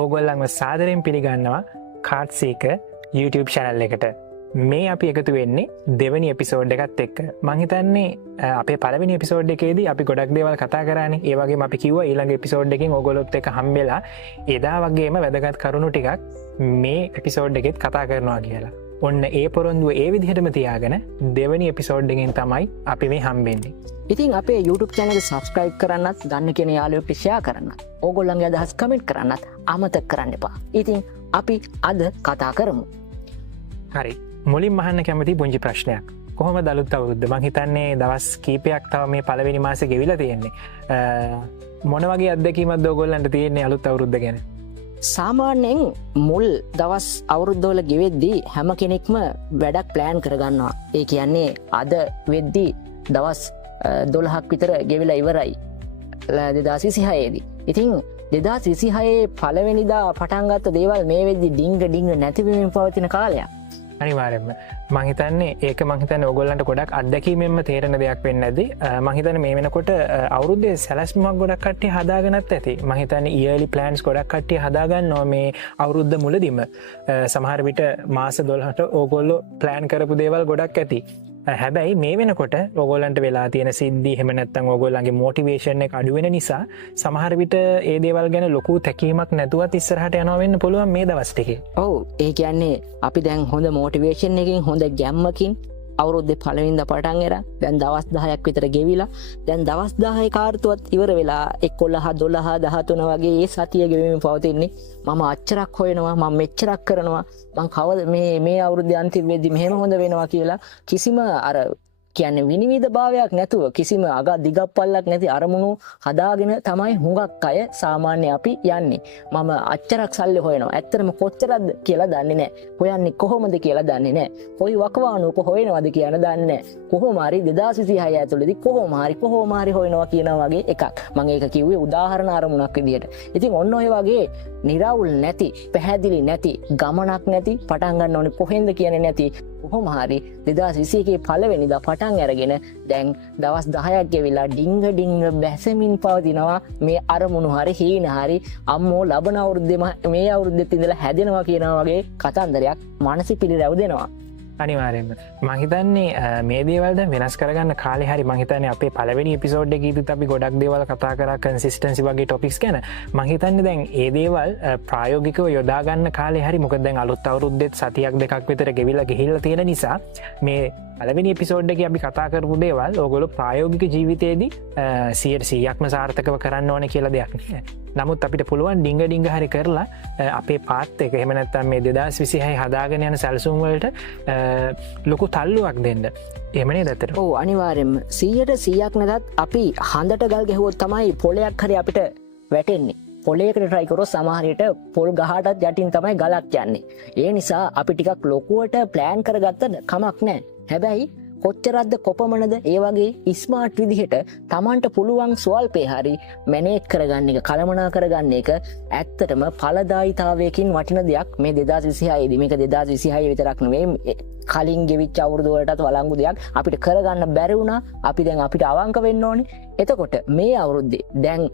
ඕගොල්ලන්ව සාදරයෙන් පිළිගන්නවා කාඩ්සීක YouTube channel එකට. මේ අපි එකතු වෙන්නේ දෙවැනි එපිසෝඩ් එකත් එක්ක. මං හිතන්නේ අපේ පළවෙනි එපිසෝඩ් එකේදී අපි ගොඩක් දේවල් කතා කරානේ. ඒ වගේම අපි කිව්වා ඊළඟ එපිසෝඩ් එකෙන් ඕගොල්ලොත් එක්ක හම්බෙලා එදා වගේම වැදගත් කරුණු ටිකක් මේ එපිසෝඩ් එකෙත් කතා කරනවා කියලා. ඔන්න ඒ පොරොන්දුව ඒ විදිහටම තියාගෙන දෙවැනි එපිසෝඩ් එකෙන් තමයි අපි මේ හම්බෙන්නේ. ඉතින් අපේ YouTube channel එක subscribe කරන්නත්, දන්න කෙන යාළුවෙක්ට share කරන්නත්, ඕගොල්ලන්ගේ අදහස් comment කරන්නත් අමතක කරන්න එපා. ඉතින් අපි අද කතා කරමු. හරි. මුලින්ම අහන්න කැමති පුංචි ප්‍රශ්නයක්. කොහොමද අලුත් අවුරුද්ද? මං හිතන්නේ දවස් කීපයක් තව මේ පළවෙනි මාසේ ගෙවිලා තියෙන්නේ. මොන වගේ අත්දැකීමක්ද ඕගොල්ලන්ට තියෙන්නේ අලුත් අවුරුද්ද ගැන? සාමාන්‍යයෙන් මුල් දවස් අවුරුද්දවල ගෙවෙද්දී හැම කෙනෙක්ම වැඩක් ප්ලෑන් කරගන්නවා. ඒ කියන්නේ අද වෙද්දී දවස් 12ක් විතර ගෙවිලා ඉවරයි 2026ේදී. ඉතින් 2026 පළවෙනිදා පටන් ගත්ත දේවල් මේ වෙද්දී ඩිංග නැතිවීමෙන් පවතින කාලයක්. අනිවාර්යෙන්ම මං හිතන්නේ ඒක මං හිතන්නේ ඕගොල්ලන්ට ගොඩක් අත්දැකීමෙන්ම තේරෙන දෙයක් වෙන්නේ නැද්ද? මං හිතන්නේ මේ වෙනකොට අවුරුද්දේ සැලැස්මක් ගොඩක් කට්ටිය හදාගෙනත් ඇති. මං හිතන්නේ ඉයර්ලි ප්ලෑන්ස් ගොඩක් කට්ටිය හදාගන්නවා මේ අවුරුද්ද මුලදීම. සමහර විට මාස 12ට ඕගොල්ලෝ ප්ලෑන් කරපු දේවල් ගොඩක් ඇති. හැබැයි මේ වෙනකොට ඕගොල්ලන්ට වෙලා තියෙන සිද්ධි එහෙම නැත්නම් ඕගොල්ලන්ගේ මොටිවේෂන් එක අඩු වෙන නිසා සමහර විට ඒ දේවල් ගැන ලොකු තැකීමක් නැතුවත් ඉස්සරහට යනවා වෙන්න පුළුවන් මේ දවස් ටිකේ. ඔව් ඒ කියන්නේ අපි දැන් හොඳ මොටිවේෂන් එකකින් හොඳ ගැම්මකින් අවුරුද්දේ පළවෙනිදා පටන් අරන් දැන් දවස් 10ක් විතර ගෙවිලා දැන් දවස් 10 කාර්තුවත් ඉවර වෙලා 11 12 13 වගේ ඒ සතිය ගෙවීමෙන් පවතින්නේ. මම අච්චරක් හොයනවා, මම මෙච්චරක් කරනවා, මං කවද මේ අවුරුද්දේ අන්තිම වෙද්දි මෙහෙම හොඳ වෙනවා කියලා කිසිම අර කියන්නේ විනිවිද භාවයක් නැතුව කිසිම අග දිගක් පල්ලක් නැති අරමුණු හදාගෙන තමයි හුඟක් අය සාමාන්‍ය අපි යන්නේ. මම අච්චරක් සල්ලි හොයනවා. ඇත්තටම කොච්චරද කියලා දන්නේ නැහැ. හොයන්නේ කොහොමද කියලා දන්නේ නැහැ. කොයි වකවානුවක හොයනවද කියන දන්නේ නැහැ. කොහොම හරි 2026 ඇතුළතදී කොහොම හරි හොයනවා කියනවා වගේ එකක්. මම ඒක කිව්වේ උදාහරණ අරමුණක් විදියට. ඉතින් ඔන්න ඔය වගේ නිරවුල් නැති, පැහැදිලි නැති, ගමනක් නැති, පටන් ගන්න ඕනේ කොහෙන්ද කියන්නේ නැති කොහොම හරි 2021 පළවෙනිදා පටන් අරගෙන දැන් දවස් 10ක් ගෙවිලා ඩිංග බැසමින් පවතිනවා මේ අරමුණු හරි හීන හරි අම්මෝ ලබන අවුරුද්දේ මේ අවුරුද්දෙත් ඉඳලා හැදෙනවා කියනවා වගේ කතන්දරයක් මානසික පිළිරැව් දෙනවා. අනිවාර්යෙන්ම මං හිතන්නේ මේ දේවල් දැන් වෙනස් කරගන්න කාලේ හරි මං හිතන්නේ අපේ පළවෙනි එපිසෝඩ් එකේදීත් අපි ගොඩක් දේවල් කතා කරා කන්සිස්ටන්සි වගේ ටොපික්ස් ගැන. මං හිතන්නේ දැන් මේ දේවල් ප්‍රායෝගිකව යොදා ගන්න කාලේ හරි මොකද දැන් අලුත් අවුරුද්දෙත් සතියක් දෙකක් විතර ගෙවිලා ගිහිල්ලා තියෙන නිසා මේ පළවෙනි එපිසෝඩ් එකේ අපි කතා කරපු දේවල් ඕගොල්ලෝ ප්‍රායෝගික ජීවිතේදී 100%ක්ම සාර්ථකව කරන්න ඕනේ කියලා දෙයක් නෑ. නමුත් අපිට පුළුවන් ඩිංග හරි කරලා අපේ පාත් එක එහෙම නැත්නම් මේ 2026 හදාගෙන යන සැලසුම් වලට ලොකු තල්ලුවක් දෙන්න. එහෙම නේද ඇත්තට? ඔව් අනිවාර්යෙන්ම 100%ක් නැතත් අපි හඳට ගල් ගැහුවොත් තමයි පොලයක් හරි අපිට වැටෙන්නේ. පොලයකට try කරොත් සමහර විට පොල් ගහටත් යටින් තමයි ගලක් යන්නේ. ඒ නිසා අපි ටිකක් ලොකුවට plan කරගත්තට කමක් නැහැ. හැබැයි කොච්චරක්ද කොපමණද ඒ වගේ ස්මාර්ට් විදිහට Tamanට පුළුවන් ස්වල්පේ හරි මැනේජ් කරගන්න එක, කළමනා කරගන්න එක ඇත්තටම ඵලදායීතාවයකින් වටින දෙයක් මේ 2026 දී. මේක 2026 විතරක් නෙවෙයි කලින් ගෙවිච්ච අවුරුදු වලටත් වළංගු දෙයක් අපිට කරගන්න බැරි වුණා. අපිට අවංක වෙන්න ඕනේ. එතකොට මේ අවුරුද්දේ දැන්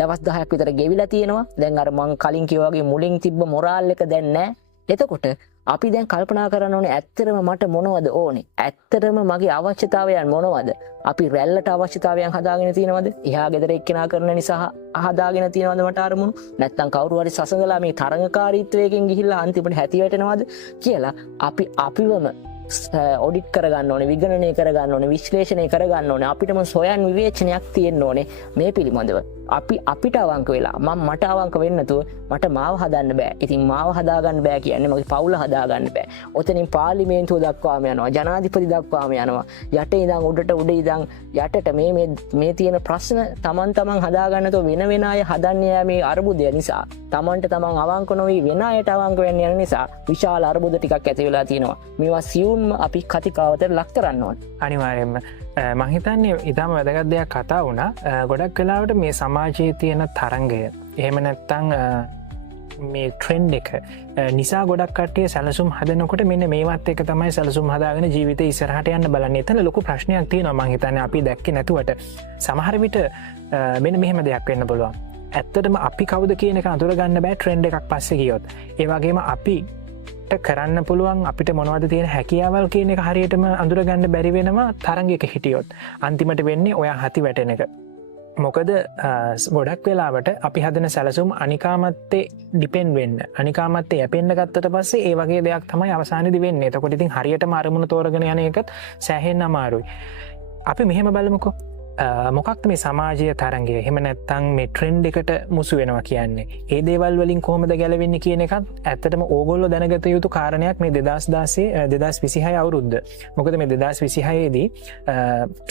දවස් 10ක් විතර ගෙවිලා තියෙනවා. දැන් අර මං කලින් කිව්වා වගේ මුලින් තිබ්බ මොරාල් එක දැන් නැහැ. එතකොට අපි දැන් කල්පනා කරන්න ඕනේ ඇත්තටම මට මොනවද ඕනේ? ඇත්තටම මගේ අවශ්‍යතාවයන් මොනවද? අපි රැල්ලට අවශ්‍යතාවයන් හදාගෙන තියෙනවද? එහා ගෙදර එක්කෙනා කරන නිසා හදාගෙන තියෙනවද මට අරමුණු? නැත්නම් කවුරු හරි සසඳලා මේ තරඟකාරීත්වයෙන් ගිහිල්ලා අන්තිමට හැටි වැටෙනවද කියලා අපිවම ඔඩිට් කරගන්න ඕනේ, විගණනය කරගන්න ඕනේ, විශ්ලේෂණය කරගන්න ඕනේ. අපිටම සොයන් විවේචනයක් තියෙන්න ඕනේ මේ පිළිබඳව. අපිට අවංක වෙලා මට අවංක වෙන්න නැතුව මට මාව හදන්න බෑ. ඉතින් මාව හදාගන්න බෑ කියන්නේ මගේ පවුල හදාගන්න බෑ. ඔතනින් පාර්ලිමේන්තුව දක්වාම යනවා, ජනාධිපති දක්වාම යනවා. යට ඉඳන් උඩට උඩ ඉඳන් යටට මේ තියෙන ප්‍රශ්න තමන් හදාගන්නතෝ වෙන අය හදන්න යෑමේ අර්බුදය නිසා තමන්ට තමන් අවංක නොවි වෙන අයට අවංක වෙන්න යන නිසා විශාල අර්බුද ටිකක් ඇති වෙලා තියෙනවා. මේවා සියුම්ම අපි කතිකාවතට ලක් කරන්න ඕනේ. අනිවාර්යෙන්ම මං හිතන්නේ ඊටම වැදගත් දෙයක් කතා වුණා. ගොඩක් වෙලාවට මේ සමාජයේ තියෙන තරංගය එහෙම නැත්නම් මේ ට්‍රෙන්ඩ් එක නිසා ගොඩක් කට්ටිය සැලසුම් හදනකොට මෙන්න මේවත් එක තමයි සැලසුම් හදාගෙන ජීවිතේ ඉස්සරහට යන්න බලන්නේ. එතන ලොකු ප්‍රශ්නයක් තියෙනවා මං හිතන්නේ අපි දැක්කේ නැතුවට. සමහර විට මෙන්න මෙහෙම දෙයක් වෙන්න පුළුවන්. ඇත්තටම අපි කවුද කියන එක අඳුරගන්න බෑ ට්‍රෙන්ඩ් එකක් පස්සේ ගියොත්. ඒ වගේම අපි කරන්න පුළුවන් අපිට මොනවද තියෙන හැකියාවල් කියන එක හරියටම අඳුරගන්න බැරි වෙනවා තරංගයක හිටියොත්. අන්තිමට වෙන්නේ ඔයා හති වැටෙන එක. මොකද ගොඩක් වෙලාවට අපි හදන සැලසුම් අනිකාමත්තේ ඩිපෙන් වෙන්න අනිකාමත්තේ යැපෙන්න්න ගත්තට පස්සේ ඒ වගේ දෙයක් තමයි අවසානදි වෙන්න. එතකොට ඉතින් හරියට අරමුණ තෝරගෙන යන එකත් සෑහෙන් අමාරුයි. අපි මෙහෙම බලමුකෝ. මොකක්ද මේ සමාජය තරන්ගේ එහෙම නැත්තං මේ ට්‍රෙන්ඩ් එකට මුසු වෙනවා කියන්නේ. ඒ දේවල් වලින් කොහොමද ගැලවෙන්නේ කියන එකත් ඇත්තටම ඕගොල්ලෝ දැනගත යුතු කාරණයක් මේ 2026 අවුරුද්ද. මොකද මේ 2026දී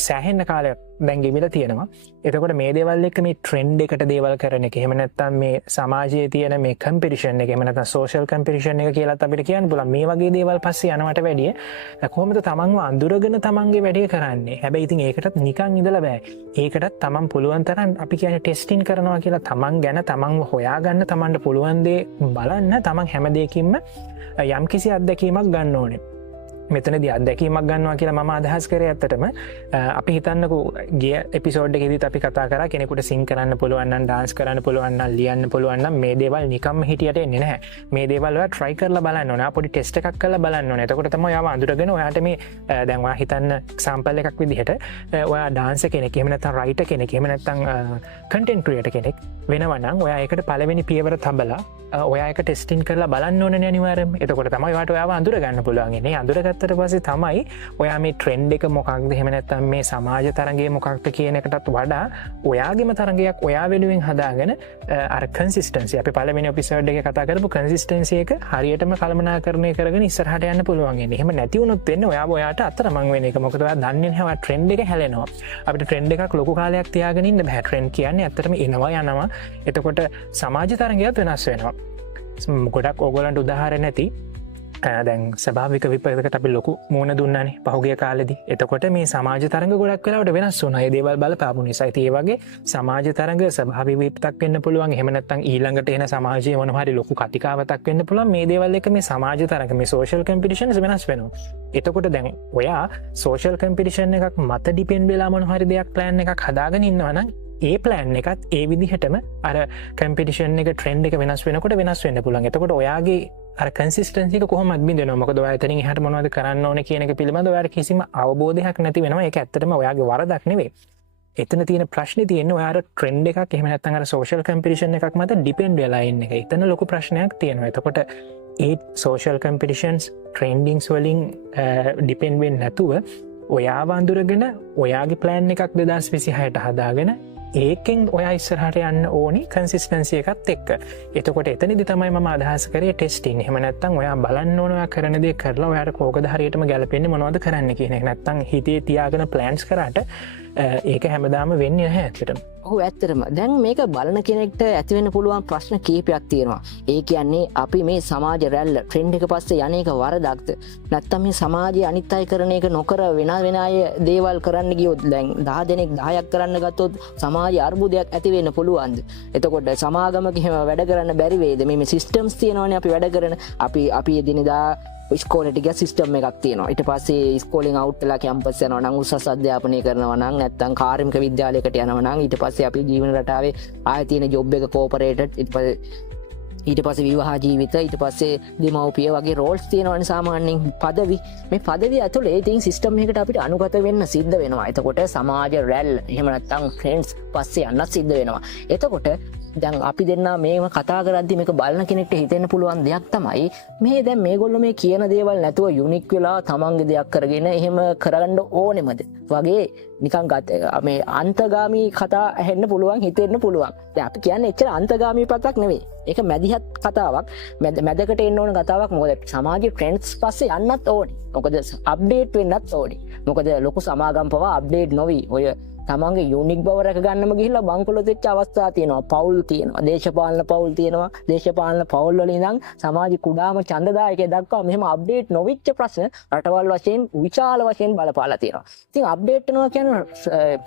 සෑහෙන්න කාලයක් දැන් ගෙවිලා තියෙනවා. එතකොට මේ දේවල් එක්ක මේ ට්‍රෙන්ඩ් එකට දේවල් කරන එක එහෙම නැත්තම් මේ සමාජයේ තියෙන මේ කම්පිටිෂන් එක එහෙම නැත්තම් සෝෂල් කම්පිටිෂන් එක කියලාත් අපිට කියන්න පුළුවන්. මේ වගේ දේවල් පස්සේ යනවට වැඩිය කොහොමද තමන්ව අඳුරගෙන තමන්ගේ වැඩේ කරන්නේ. හැබැයි ඉතින් ඒකටත් නිකන් ඉඳලා බෑ. ඒකටත් තමන් පුළුවන් තරම් අපි කියන්නේ ටෙස්ටින් කරනවා කියලා තමන් ගැන තමන්ව හොයාගන්න තමන්ට පුළුවන් දේ බලන්න තමන් හැම දෙයකින්ම යම්කිසි අත්දැකීමක් ගන්න ඕනේ. මෙතනදී අත්දැකීමක් ගන්නවා කියලා මම අදහස් කරේ ඇත්තටම අපි හිතන්නකෝ ගිය එපිසෝඩ් එකේදීත් අපි කතා කරා කෙනෙකුට සිං කරන්න පුළුවන් නම් ඩාන්ස් කරන්න පුළුවන් නම් ලියන්න පුළුවන් නම් මේ දේවල් නිකම්ම හිටියට එන්නේ නැහැ. මේ දේවල් ඔයා try කරලා බලන්න ඕනේ. පොඩි ටෙස්ට් එකක් කරලා බලන්න ඕනේ. එතකොට තමයි ඔයාව අඳුරගෙන ඔයාට මේ දැන් ඔයා හිතන්න එක්සැම්පල් එකක් විදිහට ඔයා ඩාන්සර් කෙනෙක් එහෙම නැත්නම් රයිටර් කෙනෙක් එහෙම නැත්නම් කන්ටෙන්ට් ක්‍රියේටර් කෙනෙක් වෙනවා නම් ඔයා ඒකට පළවෙනි පියවර තබලා ඔයා එක ටෙස්ටින් කරලා බලන්න ඕනේ අනිවාර්යයෙන්ම. එතකොට තමයි ඔයාට ඔයාව අඳුර ගන්න පුළුවන්. ඉන්නේ අඳුරගත්තට පස්සේ තමයි ඔයා මේ ට්‍රෙන්ඩ් එක මොකක්ද එහෙම නැත්නම් මේ සමාජ තරංගය මොකක්ද කියන එකටත් වඩා ඔයාගේම තරංගයක් ඔයා වෙනුවෙන් හදාගෙන අර කන්සිස්ටන්සි අපි පළවෙනි එපිසෝඩ් එකේ කතා කරපු කන්සිස්ටන්සි එක හරියටම කළමනාකරණය කරගෙන ඉස්සරහට යන්න පුළුවන්. ඉන්නේ එහෙම නැති වුණොත් වෙන්නේ ඔයාට අතරමං වෙන එක. මොකද ඔයා දන්නේ නැහැ ඔයා ට්‍රෙන්ඩ් එක හැලෙනවා. අපිට ට්‍රෙන්ඩ් එකක් ලොකු කාලයක් තියාගෙන ඉන්න බෑ. ට්‍රෙන්ඩ් කියන්නේ ඇත්තටම එනවා යනවා. එතකොට සමාජ තරංගයත් වෙනස් වෙනවා. ගොඩක් ඕගොලන්ට උදාහරණ නැති දැන් ස්වභාවික විපතකට අපි ලොකු මුණ දුන්නානේ පහුගිය කාලෙදී. එතකොට මේ සමාජ තරංග ගොඩක් වෙලාවට වෙනස් වුණා. ඒ දේවල් බලපාපු නිසා. ඒ වගේ සමාජ තරංග ස්වභාවික විපතක් වෙන්න පුළුවන්. එහෙම නැත්නම් ඊළඟට එන සමාජයේ මොනවා හරි ලොකු කතිකාවතක් වෙන්න පුළුවන්. මේ දේවල් එක මේ සමාජ තරංග මේ සෝෂල් කම්පිටිෂන්ස් වෙනස් වෙනවා. එතකොට දැන් ඔයා සෝෂල් කම්පිටිෂන් එකක් මත ඩිපෙන්ඩ් වෙලා මොනවා හරි දෙයක් ප්ලෑන් එකක් හදාගෙන ඉන්නවා නම් ඒ ප්ලෑන් එකත් ඒ විදිහටම අර කම්පිටිෂන් එක ට්‍රෙන්ඩ් එක වෙනස් වෙනකොට වෙනස් වෙන්න පුළුවන්. එතකොට ඔයාගේ අර කන්සිස්ටන්සි එක කොහොමද බින්දෙනවා? මොකද ඔයා එතනින් එහාට මොනවද කරන්න ඕනේ කියන එක පිළිබඳව ඔයාට කිසිම අවබෝධයක් නැති වෙනවා. ඒක ඇත්තටම ඔයාගේ වරදක් නෙවෙයි. එතන තියෙන ප්‍රශ්නේ තියෙන්නේ ඔයාට ට්‍රෙන්ඩ් එකක් එහෙම නැත්නම් අර සෝෂල් කම්පිටිෂන් එකක් මත ඩිපෙන්ඩ් වෙලා ඉන්න එක. එතන ලොකු ප්‍රශ්නයක් තියෙනවා. එතකොට ඒ සෝෂල් කම්පිටිෂන්ස් ට්‍රෙන්ඩින්ග්ස් වලින් ඩිපෙන්ඩ් වෙන්නේ නැතුව ඔයාව අඳුරගෙන ඔයාගේ ප්ලෑන් එකක් 2026ට හදාගෙන ඒකෙන් ඔයා ඉස්සරහට යන්න ඕනි කන්සිස්ටන්සි එකත් එක්ක. එතකොට එතනදි තමයි මම අදහස් කරේ ටෙස්ටිං. එහෙම නැත්නම් ඔයා බලන්න ඕන ඔයා කරන දේ කරලා ඔයාට කෝකද හරියටම ගැලපෙන්නේ මොනවද කරන්න කියන එක. නැත්නම් හිතේ තියාගෙන ප්ලෑන්ස් කරාට ඒක හැමදාම වෙන්නේ නැහැ ඇත්තටම. ඔව් ඇත්තටම. දැන් මේක බලන කෙනෙක්ට ඇති වෙන්න පුළුවන් ප්‍රශ්න කීපයක් තියෙනවා. ඒ කියන්නේ අපි මේ සමාජ රැල්ල ට්‍රෙන්ඩ් එක පස්සේ යන්නේක වරදක්ද? නැත්නම් මේ සමාජයේ අනිත් අය කරන එක නොකර වෙන අය දේවල් කරන්න ගියොත් දැන් 10 දෙනෙක් 10ක් කරන්න ගත්තොත් සමාජයේ අර්බුදයක් ඇති වෙන්න පුළුවන්ද? එතකොට සමාගමක එහෙම වැඩ කරන්න බැරි වේද? මේ සිස්ටම්ස් තියෙනවානේ අපි වැඩ කරන. අපි එදිනෙදා ස්කෝලේ ටික සිස්ටම් එකක් තියෙනවා. ඊට පස්සේ ස්කෝලෙන් අවුට් වෙලා කැම්පස් යනවා නම් උසස් අධ්‍යාපනය කරනවා නම් නැත්නම් කාර්මික විද්‍යාලයකට යනවා නම් ඊට පස්සේ අපි ජීවන රටාවේ ආයෙ තියෙන ජොබ් එක කෝපරේටඩ් ඊට පස්සේ විවාහ ජීවිත ඊට පස්සේ දෙමව්පිය වගේ රෝල්ස් තියෙනවානේ සාමාන්‍යයෙන් පදවි. මේ පදවි ඇතුලේ ඉතින් සිස්ටම් එකකට අපිට අනුගත වෙන්න සිද්ධ වෙනවා. එතකොට සමාජ රැල්ල එහෙම නැත්නම් ට්‍රෙන්ඩ්ස් පස්සේ යන්නත් සිද්ධ වෙනවා. එතකොට දැන් අපි දෙන්නා මේව කතා කරද්දි මේක බලන කෙනෙක්ට හිතෙන්න පුළුවන් දෙයක් තමයි මේ දැන් මේගොල්ලෝ මේ කියන දේවල් නැතුව යුනික් වෙලා තමන්ගේ දෙයක් කරගෙන එහෙම කරගන්න ඕනෙමද වගේ නිකන් මේ අන්තගාමී කතා ඇහෙන්න පුළුවන් හිතෙන්න පුළුවන්. දැන් අපි කියන්නේ එච්චර අන්තගාමී පතක් නෙවෙයි. ඒක මැදිහත් කතාවක්. මැදකට එන්න ඕන කතාවක්. මොකද සමාජයේ ට්‍රෙන්ඩ්ස් පස්සේ යන්නත් ඕනේ. මොකද අප්ඩේට් වෙන්නත් ඕනේ. මොකද ලොකු සමාගම් පවා අප්ඩේට් නොවි ඔය තමන්ගේ යුනික් බව රැක ගන්නම ගිහිල්ලා බංකොලොත් වෙච්ච අවස්ථා තියෙනවා. පවුල් තියෙනවා. දේශපාලන පවුල් තියෙනවා. දේශපාලන පවුල් වල ඉඳන් සමාජ කුඩාම ඡන්දදායකයෙක් දක්වා මෙහෙම අප්ඩේට් නොවිච්ච ප්‍රශ්න රටවල් වශයෙන් විශාල වශයෙන් බලපාලා තියෙනවා. ඉතින් අප්ඩේට් වෙනවා කියන්නේ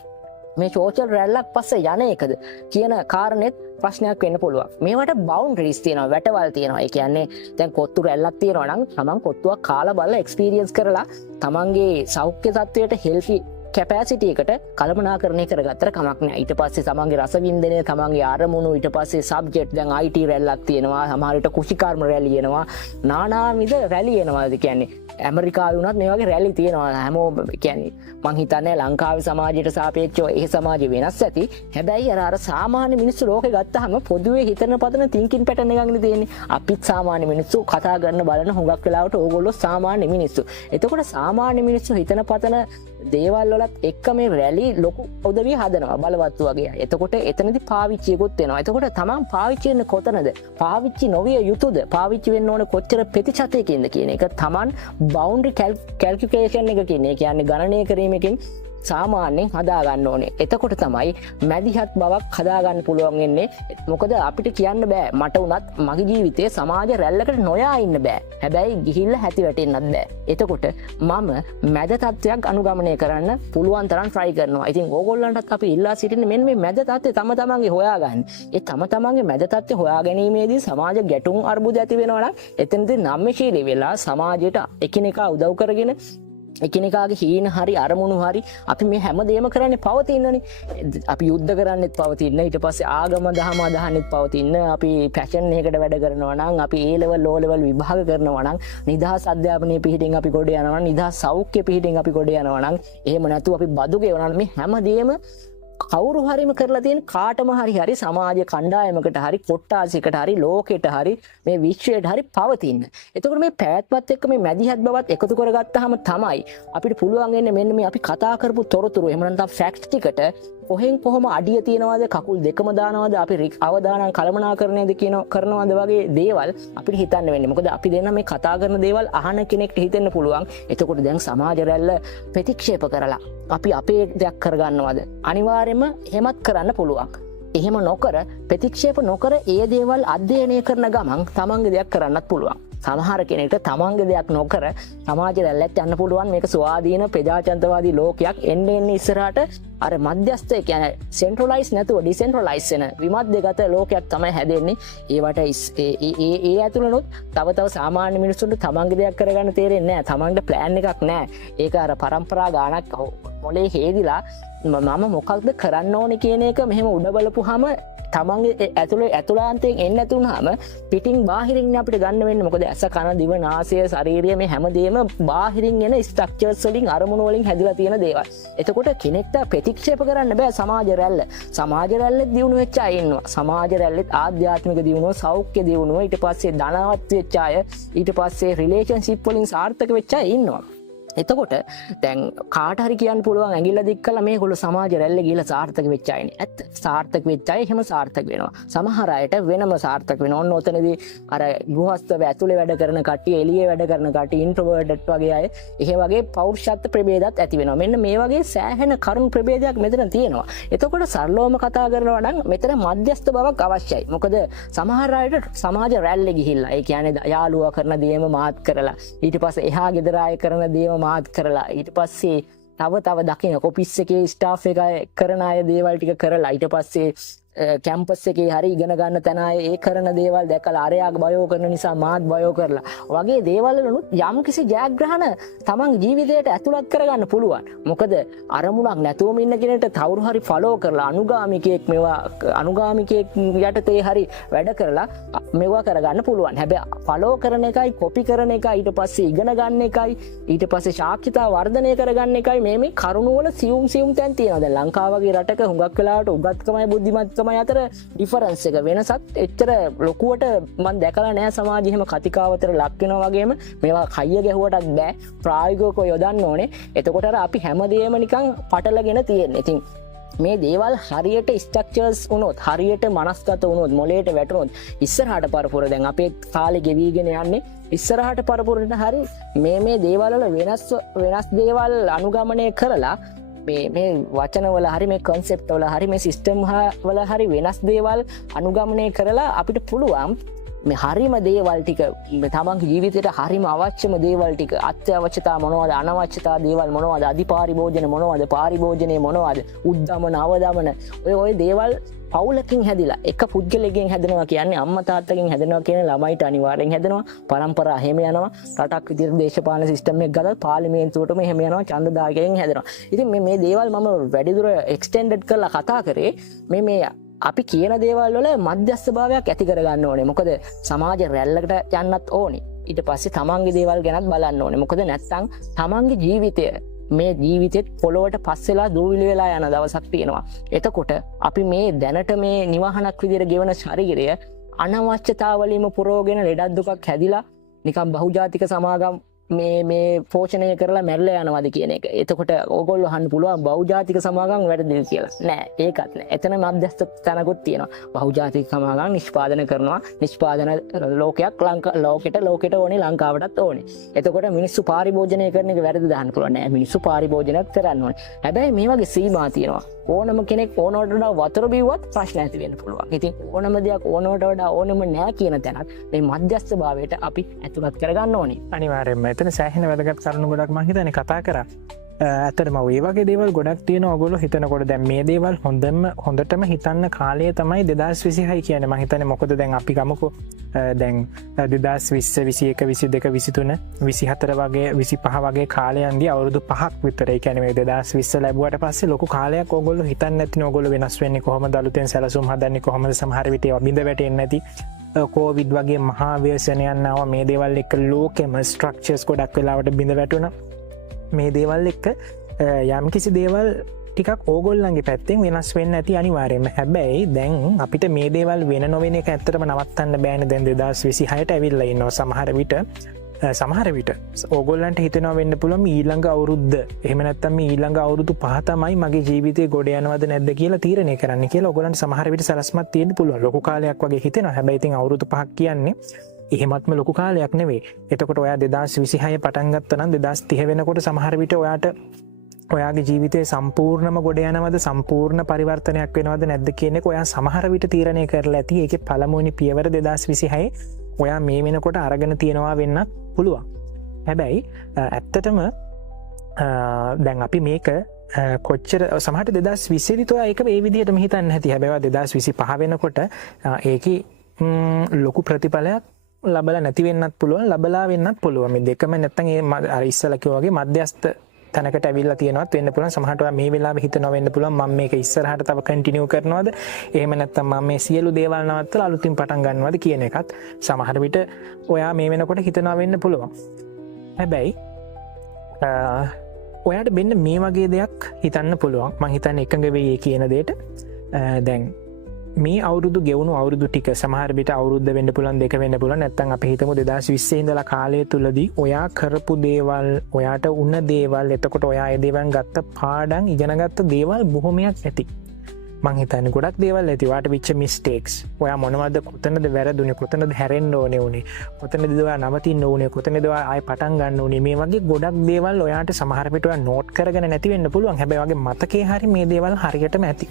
මේ සෝෂල් රැල්ලක් පස්සේ යන එකද කියන කාරණෙත් ප්‍රශ්නයක් වෙන්න පුළුවන්. මේවට බවුන්ඩරිස් තියෙනවා, වැටවල් තියෙනවා. ඒ කියන්නේ දැන් කොත්තු රැල්ලක් තියෙනවා නම් තමන් කොත්තුවක් කාලා බලලා එක්ස්පීරියන්ස් කරලා තමන්ගේ සෞඛ්‍ය තත්ත්වයට හෙල්පි කැපෑසිටියකට කළමනා කරණය කරගත්තර කමක්න ඊට පස්සේ තමන්ගේ රසවින්දනය තමන්ගේ අරමුණු ඊට පස්සේ සබ්ජෙට් දැන් IT රැල්ලක් තියෙනවා සමහරට කුෂිකාර්ම රැලියනවා නානාවිද රැලියනවාද කියන්නේ ඇමරිකාව වුණත් මේ වගේ රැලි තියෙනවා හැමෝ කියන්නේ මං හිතන්නේ ලංකාවේ සමාජයට සාපේක්ෂව ඒ සමාජය වෙනස් ඇති හැබැයි අර සාමාන්‍ය මිනිස්සු ලෝකෙ ගත්තාම පොදුවේ හිතන පතන තින්කින් පැටර්න් එකක් තියෙන්නේ අපිත් සාමාන්‍ය මිනිස්සු කතා කරන බලන හුඟක් වෙලාවට ඕගොල්ලෝ සාමාන්‍ය මිනිස්සු එතකොට සාමාන්‍ය මිනිස්සු හිතන පතන දේවල් වලත් එක්ක මේ රැලි ලොකු උදවිය හදනවා බලවත්තු වගේ එතකොට එතනදි පාවිච්චියකුත් වෙනවා එතකොට තමන් පාවිච්චි වෙන්නේ කොතනද පාවිච්චි නොවිය යුතුද පාවිච්චි වෙන්න ඕනේ කොච්චර ප්‍රතිශතයකින්ද කියන එක තමන් බවුන්ඩරි කැල්කියුලේෂන් එක කියන්නේ ගණනය කිරීමකින් සාමාන්‍යයෙන් හදාගන්න ඕනේ එතකොට තමයි මැදිහත් බවක් හදාගන්න පුළුවන් වෙන්නේ මොකද අපිට කියන්න බෑ මට උනත් මගේ ජීවිතේ සමාජ රැල්ලකට නොයා ඉන්න බෑ හැබැයි ගිහිල්ලා හැටි වැටෙන්නත් බෑ එතකොට මම මැද තත්ත්වයක් අනුගමනය කරන්න පුළුවන් තරම් try කරනවා ඉතින් ඕගොල්ලන්ටත් අපි ඉල්ලා සිටින්නේ මෙන්න මේ මැද තත්ත්වය තම තමන්ගේ හොයාගන්න ඒ තම තමන්ගේ මැද තත්ත්වය හොයා ගැනීමේදී සමාජ ගැටුම් අර්බුද ඇති වෙනවා නම් එතනදී නම්‍යශීලී වෙලා සමාජයට එකිනෙකා උදව් කරගෙන එකිනෙකාගේ හීන හරි අරමුණු හරි අපි මේ හැමදේම කරන්නේ පවතින්නනේ අපි යුද්ධ කරන්නෙත් පවතින්න ඊට පස්සේ ආගම දහම අදහන්නෙත් පවතින්න අපි ෆැෂන් එකකට වැඩ කරනවා නම් අපි A level low level විභාග කරනවා නම් නිදහස් අධ්‍යාපනයේ පිහිටින් අපි ගොඩ යනවා නම් නිදහස් සෞඛ්‍ය පිහිටින් අපි ගොඩ යනවා නම් එහෙම නැතුව අපි බදු ගෙවනවා නම් මේ හැමදේම කවුරු හරිම කරලා තියෙන කාටම හරි සමාජ කණ්ඩායමකට හරි කොට්ටාසිකට හරි ලෝකෙට හරි මේ විශ්වයට හරි පවතින්න. එතකොට මේ පැවැත්මත් එක්ක මේ මැදිහත් බවත් එකතු කරගත්තාම තමයි අපිට පුළුවන් වෙන්නේ මෙන්න මේ අපි කතා කරපු තොරතුරු එහෙම නැත්නම් ෆැක්ට්ස් ටිකට කොහෙන් කොහොම අඩිය තියනවාද කකුල් දෙකම දානවාද අපි අවදානම් කළමනාකරණයද කරනවාද වගේ දේවල් අපිට හිතන්න වෙන්නේ. මොකද අපි දෙන්න මේ කතා කරන දේවල් අහන කෙනෙක්ට හිතෙන්න පුළුවන්. එතකොට දැන් සමාජ රැල්ල ප්‍රතික්ෂේප කරලා අපි අපේ දෙයක් කරගන්නවද? අනිවාර්යයෙන්ම එහෙමත් කරන්න පුළුවන්. එහෙම නොකර ප්‍රතික්ෂේප නොකර ඒ දේවල් අධ්‍යයනය කරන ගමන් තමන්ගේ දෙයක් කරන්නත් පුළුවන්. සමහර කෙනෙක්ට තමන්ගේ දෙයක් නොකර සමාජ රැල්ලට යන්න පුළුවන් මේක ස්වාධීන ප්‍රජාතන්ත්‍රවාදී ලෝකයක් එන්න ඉස්සරහට අර මධ්‍යස්ථ කියන්නේ සෙන්ට්‍රලයිස් නැතුව ඩිසෙන්ට්‍රලයිස් වෙන විමධ්‍යගත ලෝකයක් තමයි හැදෙන්නේ. ඒවට ඒ ඇතුළනොත් තව සාමාන්‍ය මිනිස්සුන්ට තමන්ගේ දෙයක් කරගන්න තේරෙන්නේ නැහැ. තමන්ගේ ප්ලෑන් එකක් නැහැ. ඒක අර පරම්පරා ගානක් මොලේ හේදිලා මම මොකක්ද කරන්න ඕනේ කියන එක මෙහෙම උඩ බලපුවාම තමන්ගේ ඇතුළාන්තයෙන් එන්න නැතුනහම පිටින් බාහිරින් අපිට ගන්න වෙන්නේ මොකද ඇස කන දිව නාසය ශරීරය මේ හැමදේම බාහිරින් එන ස්ට්‍රක්චර්ස් වලින් අරමුණු වලින් හැදිලා තියෙන දේවල්. එතකොට කෙනෙක්ට ප්‍රතික්ෂේප කරන්න බෑ සමාජ රැල්ල. සමාජ රැල්ලෙත් දියුණු වෙච්ච අය ඉන්නවා. සමාජ රැල්ලෙත් ආධ්‍යාත්මික දියුණුව, සෞඛ්‍ය දියුණුව, ඊට පස්සේ ධනවත් වෙච්ච අය, ඊට පස්සේ රිලේෂන්ෂිප් වලින් සාර්ථක වෙච්ච අය ඉන්නවා. එතකොට දැන් කාට හරි කියන්න පුළුවන් ඇඟිල්ල දික් කළා මේගොල්ලෝ සමාජ රැල්ල ගිහලා සාර්ථක වෙච්ච අයනේ. ඇත්ත සාර්ථක වෙච්ච අය එහෙම සාර්ථක වෙනවා. සමහර අයට වෙනම සාර්ථක වෙනවා. ඔන්න ඔතනදී අර ගෘහස්ථව ඇතුලේ වැඩ කරන කට්ටිය, එළියේ වැඩ කරන කට්ටිය, ඉන්ට්‍රෝවර්ට්ඩ් වගේ අය, එහෙ වගේ පෞරුෂත්ව ප්‍රභේදات ඇති වෙනවා. මෙන්න මේ වගේ සෑහෙන කරුණු ප්‍රභේදයක් මෙතන තියෙනවා. එතකොට සරලවම කතා කරනවා නම් මෙතන මධ්‍යස්ථ බවක් අවශ්‍යයි. මොකද සමහර අයට සමාජ රැල්ලේ ගිහිල්ලා, ඒ කියන්නේ යාළුවා කරන දේම මාත් කරලා, ඊට පස්සේ එහා ගෙදර අය කරන දේම මාත් කරලා ඊට පස්සේ තව දකින්න ඔෆිස් එකේ ස්ටාෆ් එක කරන අය දේවල් ටික කරලා ඊට පස්සේ කැම්පස් එකේ හරි ඉගෙන ගන්න තැන අය ඒ කරන දේවල් දැකලා අරයාගේ බයෝ කරන නිසා මාත් බයෝ කරලා වගේ දේවල් වලුත් යම්කිසි ජයග්‍රහණ තමන්ගේ ජීවිතයට ඇතුළත් කරගන්න පුළුවන්. මොකද අරමුණක් නැතුවම ඉන්න කෙනෙක්ට කවුරු හරි ෆලෝ කරලා අනුගාමිකයෙක් යටතේ හරි වැඩ කරලා මේවා කරගන්න පුළුවන්. හැබැයි ෆලෝ කරන එකයි කොපි කරන එකයි ඊට පස්සේ ඉගෙන ගන්න එකයි ඊට පස්සේ ශාක්‍යතාව වර්ධනය කරගන්න එකයි මේ කරුණු වල සියුම් තැන් තියෙනවා. දැන් ලංකාව වගේ රටක හුඟක් වෙලාවට උගත්කමයි බුද්ධිමත් අතර ඩිෆරන්ස් එක වෙනසත් එච්චර ලොකුවට මම දැකලා නැහැ සමාජෙ එහෙම කතිකාවතර ලක් වෙනවා වගේම මේවා කයිය ගැහුවටත් බෑ ප්‍රායෝගිකව යොදන්න ඕනේ. එතකොට අර අපි හැමදේම නිකන් පටලගෙන තියෙන්නේ. ඉතින් මේ දේවල් හරියට ස්ට්‍රක්චර්ස් වුණොත් හරියට මනස්ගත වුණොත් මොලේට වැටුණොත් ඉස්සරහට පරපුර දැන් අපේ කාලේ ගෙවිගෙන යන්නේ ඉස්සරහට පරපුරට හරි මේ දේවල් වල වෙනස් දේවල් අනුගමනය කරලා මේ වචන වල හරි මේ concept වල හරි මේ system වල හරි වෙනස් දේවල් අනුගමනය කරලා අපිට පුළුවන් මේ හරිම දේවල් ටික තමන්ගේ ජීවිතයට හරිම අවශ්‍යම දේවල් ටික අත්‍යවශ්‍යතා මොනවද අනවශ්‍යතා දේවල් මොනවද අධිපාරිභෝජන මොනවද පාරිභෝජනය මොනවද උද්දමන අවදමන ඔය දේවල් පවුලකින් හැදිලා එක පුද්ගලයෙක්ගෙන් හැදෙනවා කියන්නේ අම්මා තාත්තගෙන් හැදෙනවා කියන ළමයිට අනිවාර්යෙන් හැදෙනවා පරම්පරා හැම යනවා රටක් විදිහට දේශපාලන සිස්ටම් එක ගලලා පාර්ලිමේන්තුවටම හැම යනවා ඡන්දදායකයන් හැදෙනවා. ඉතින් මේ දේවල් මම වැඩිදුර එක්ස්ටෙන්ඩඩ් කරලා කතා කරේ මේ අපි කියන දේවල් වල මධ්‍යස්ථභාවයක් ඇති කරගන්න ඕනේ. මොකද සමාජ රැල්ලකට යන්නත් ඕනේ. ඊට පස්සේ තමන්ගේ දේවල් ගැනත් බලන්න ඕනේ. මොකද නැත්තම් තමන්ගේ ජීවිතය මේ ජීවිතෙත් පොළොවට පස්සෙලා දූවිලි වෙලා යන දවසක් තියෙනවා. එතකොට අපි මේ දැනට මේ නිවහනක් විදිහට ගෙවන ශරීරය අනවශ්‍යතාවලින්ම පුරවගෙන ලෙඩක් දුකක් හැදිලා නිකම් බහුජාතික සමාගම් මේ පෝෂණය කරලා මැරලා යනවාද කියන එක. එතකොට ඕගොල්ලෝ අහන්න පුළුවන් බහුජාතික සමාගම් වැරදිද කියලා. නෑ ඒකත් නෑ. එතන මධ්‍යස්ථ තැනකුත් තියෙනවා. බහුජාතික සමාගම් නිෂ්පාදනය කරනවා. නිෂ්පාදන ලෝකයක් ලෝකෙට ඕනේ ලංකාවටත් ඕනේ. එතකොට මිනිස්සු පාරිභෝජනය කරන එක වැරදිද අහන්න පුළුවන්. නෑ මිනිස්සු පාරිභෝජනයක් කරන්න ඕනේ. හැබැයි මේ වගේ සීමා තියෙනවා. ඕනම කෙනෙක් ඕනවට වඩා වතුර බිව්වත් ප්‍රශ්න ඇති වෙන්න පුළුවන්. ඉතින් ඕනම දෙයක් ඕනවට වඩා ඕනෙම නෑ කියන තැනත් මේ මධ්‍යස්ථභාවයට අපි ඇතුළත් කරගන්න ඕනේ. අනිවාර්යයෙන්ම එතන සෑහෙන වැදගත් කරුණු ගොඩක් මම හිතන්නේ කතා කරා. ඇත්තටම ඔය වගේ දේවල් ගොඩක් තියෙනවා. ඔයගොල්ලෝ හිතනකොට දැන් මේ දේවල් හොඳටම හිතන්න කාලය තමයි 2026 කියන්නේ. මම හිතන්නේ මොකද දැන් අපි ගමුකෝ දැන් 2020 21 22 23 24 වගේ 25 වගේ කාලයන්දී අවුරුදු 5ක් විතර. ඒ කියන්නේ මේ 2020 ලැබුවට පස්සේ ලොකු කාලයක් ඔයගොල්ලෝ හිතන්නේ නැතිනේ. ඔයගොල්ලෝ වෙනස් වෙන්නේ කොහොමද, අලුතෙන් සැලසුම් හදන්නේ කොහොමද, සමහර විට ඒවා බිඳ වැටෙන්නේ නැති කෝවිඩ් වගේ මහා ව්‍යසනයන් ආව. මේ දේවල් එක්ක ලෝකෙම ස්ට්‍රක්චර්ස් ගොඩක් වෙලාවට බිඳ වැටුණා. මේ දේවල් එක්ක යම් කිසි දේවල් ටිකක් ඕගොල්ලන්ගේ පැත්තෙන් වෙනස් වෙන්න ඇති අනිවාර්යයෙන්ම. හැබැයි දැන් අපිට මේ දේවල් වෙන නොවෙන එක ඇත්තටම නවත්තන්න බෑනේ. දැන් 2026ට ඇවිල්ලා ඉන්නවා. සමහර විට ඕගොල්ලන්ට හිතෙනවා වෙන්න පුළුවන් ඊළඟ අවුරුද්ද එහෙම නැත්නම් මේ ඊළඟ අවුරුදු 5 තමයි මගේ ජීවිතේ ගොඩ යනවද නැද්ද කියලා තීරණය කරන්න කියලා ඕගොල්ලන්ට සමහර විට සලස්මක් තියෙන්න පුළුවන්. ලොකු කාලයක් වගේ හිතෙනවා. හැබැයි ඉතින් අවුරුදු 5ක් කියන්නේ එහෙමත්ම ලොකු කාලයක් නෙවෙයි. එතකොට ඔයා 2026 පටන් ගත්තා නම් 2030 වෙනකොට සමහර විට ඔයාගේ ජීවිතේ සම්පූර්ණම ගොඩ යනවද, සම්පූර්ණ පරිවර්තනයක් වෙනවද නැද්ද කියන එක ඔයා සමහර විට තීරණය කරලා ඇති. ඒකේ පළමුවෙනි පියවර 2026 ඔයා මේ වෙනකොට අරගෙන තියනවා වෙන්නත් පුළුවන්. හැබැයි ඇත්තටම දැන් අපි මේක කොච්චර සමහරට 2020 දී ඔයා ඒක මේ විදිහටම හිතන්නේ නැති. හැබැයි 2025 වෙනකොට ඒකේ ලොකු ප්‍රතිඵලයක් ලබලා නැති වෙන්නත් පුළුවන්, ලබලා වෙන්නත් පුළුවන්. මේ දෙකම නැත්තම් ඒ අර ඉස්සලා කිව්වා වගේ මධ්‍යස්ථ තැනකට ඇවිල්ලා තියෙනවත් වෙන්න පුළුවන්. සමහරට ඔයා මේ වෙලාවේ හිතනවා වෙන්න පුළුවන් මම මේක ඉස්සරහට තව කන්ටිනියු කරනවද, එහෙම නැත්නම් මම මේ සියලු දේවල් නවත්තලා අලුතින් පටන් ගන්නවද කියන එකත් සමහර විට ඔයා මේ වෙනකොට හිතනවා වෙන්න පුළුවන්. හැබැයි ඔයාට මෙන්න මේ වගේ දෙයක් හිතන්න පුළුවන්. මම හිතන්නේ එකඟ වෙයි කියන දෙයට. දැන් මේ අවුරුදු ගෙවුණු අවුරුදු ටික සමහර විට අවුරුද්ද වෙන්න පුළුවන්, දෙක වෙන්න පුළුවන්. නැත්නම් අපි හිතමු 2020 ඉඳලා කාලය තුලදී ඔයා කරපු දේවල්, ඔයාට උන දේවල්, එතකොට ඔයා ඒ දේවල් ගත්ත පාඩම්, ඉගෙනගත්ත දේවල් බොහොමයක් ඇති. මං හිතන්නේ ගොඩක් දේවල් ඇති. ඔයාට විච්ච මිස්ටේක්ස්, ඔයා මොනවද කොතනද වැරදුනේ, කොතනද හැරෙන්න ඕනේ උනේ, කොතනද ඔයා නවතින්න ඕනේ, කොතනද ඔයා ආයෙ පටන් ගන්න ඕනේ. මේ වගේ ගොඩක් දේවල් ඔයාට සමහර විට ඔයා නෝට් කරගෙන නැති වෙන්න පුළුවන්. හැබැයි ඔයාගේ මතකේ හරි මේ දේවල් හරියටම ඇති.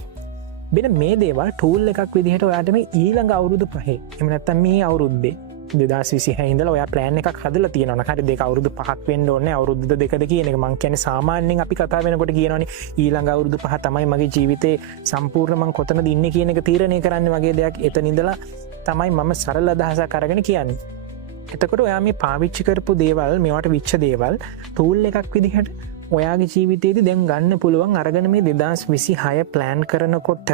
මෙන්න මේ දේවල් ටූල් එකක් විදිහට ඔයාට මේ ඊළඟ අවුරුදු 5 එහෙම නැත්නම් මේ අවුරුද්දේ 2026 ඉඳලා ඔයා ප්ලෑන් එකක් හදලා තියෙනවා. හරි දෙක අවුරුදු 5ක් වෙන්න ඕනේ, අවුරුදු දෙකද කියන එක. මං කියන්නේ සාමාන්‍යයෙන් අපි කතා වෙනකොට කියනවනේ ඊළඟ අවුරුදු 5 තමයි මගේ ජීවිතේ සම්පූර්ණ මං කොතනද ඉන්නේ කියන එක තීරණය කරන්නේ වගේ දෙයක්. එතන ඉඳලා තමයි මම සරල අදහසක් අරගෙන කියන්නේ. එතකොට ඔයා මේ පාවිච්චි කරපු දේවල්, මේවට විච්ච දේවල් ටූල් එකක් විදිහට ඔයාගේ ජීවිතයේදී දැන් ගන්න පුළුවන්. අරගෙන මේ 2026 ප්ලෑන් කරනකොට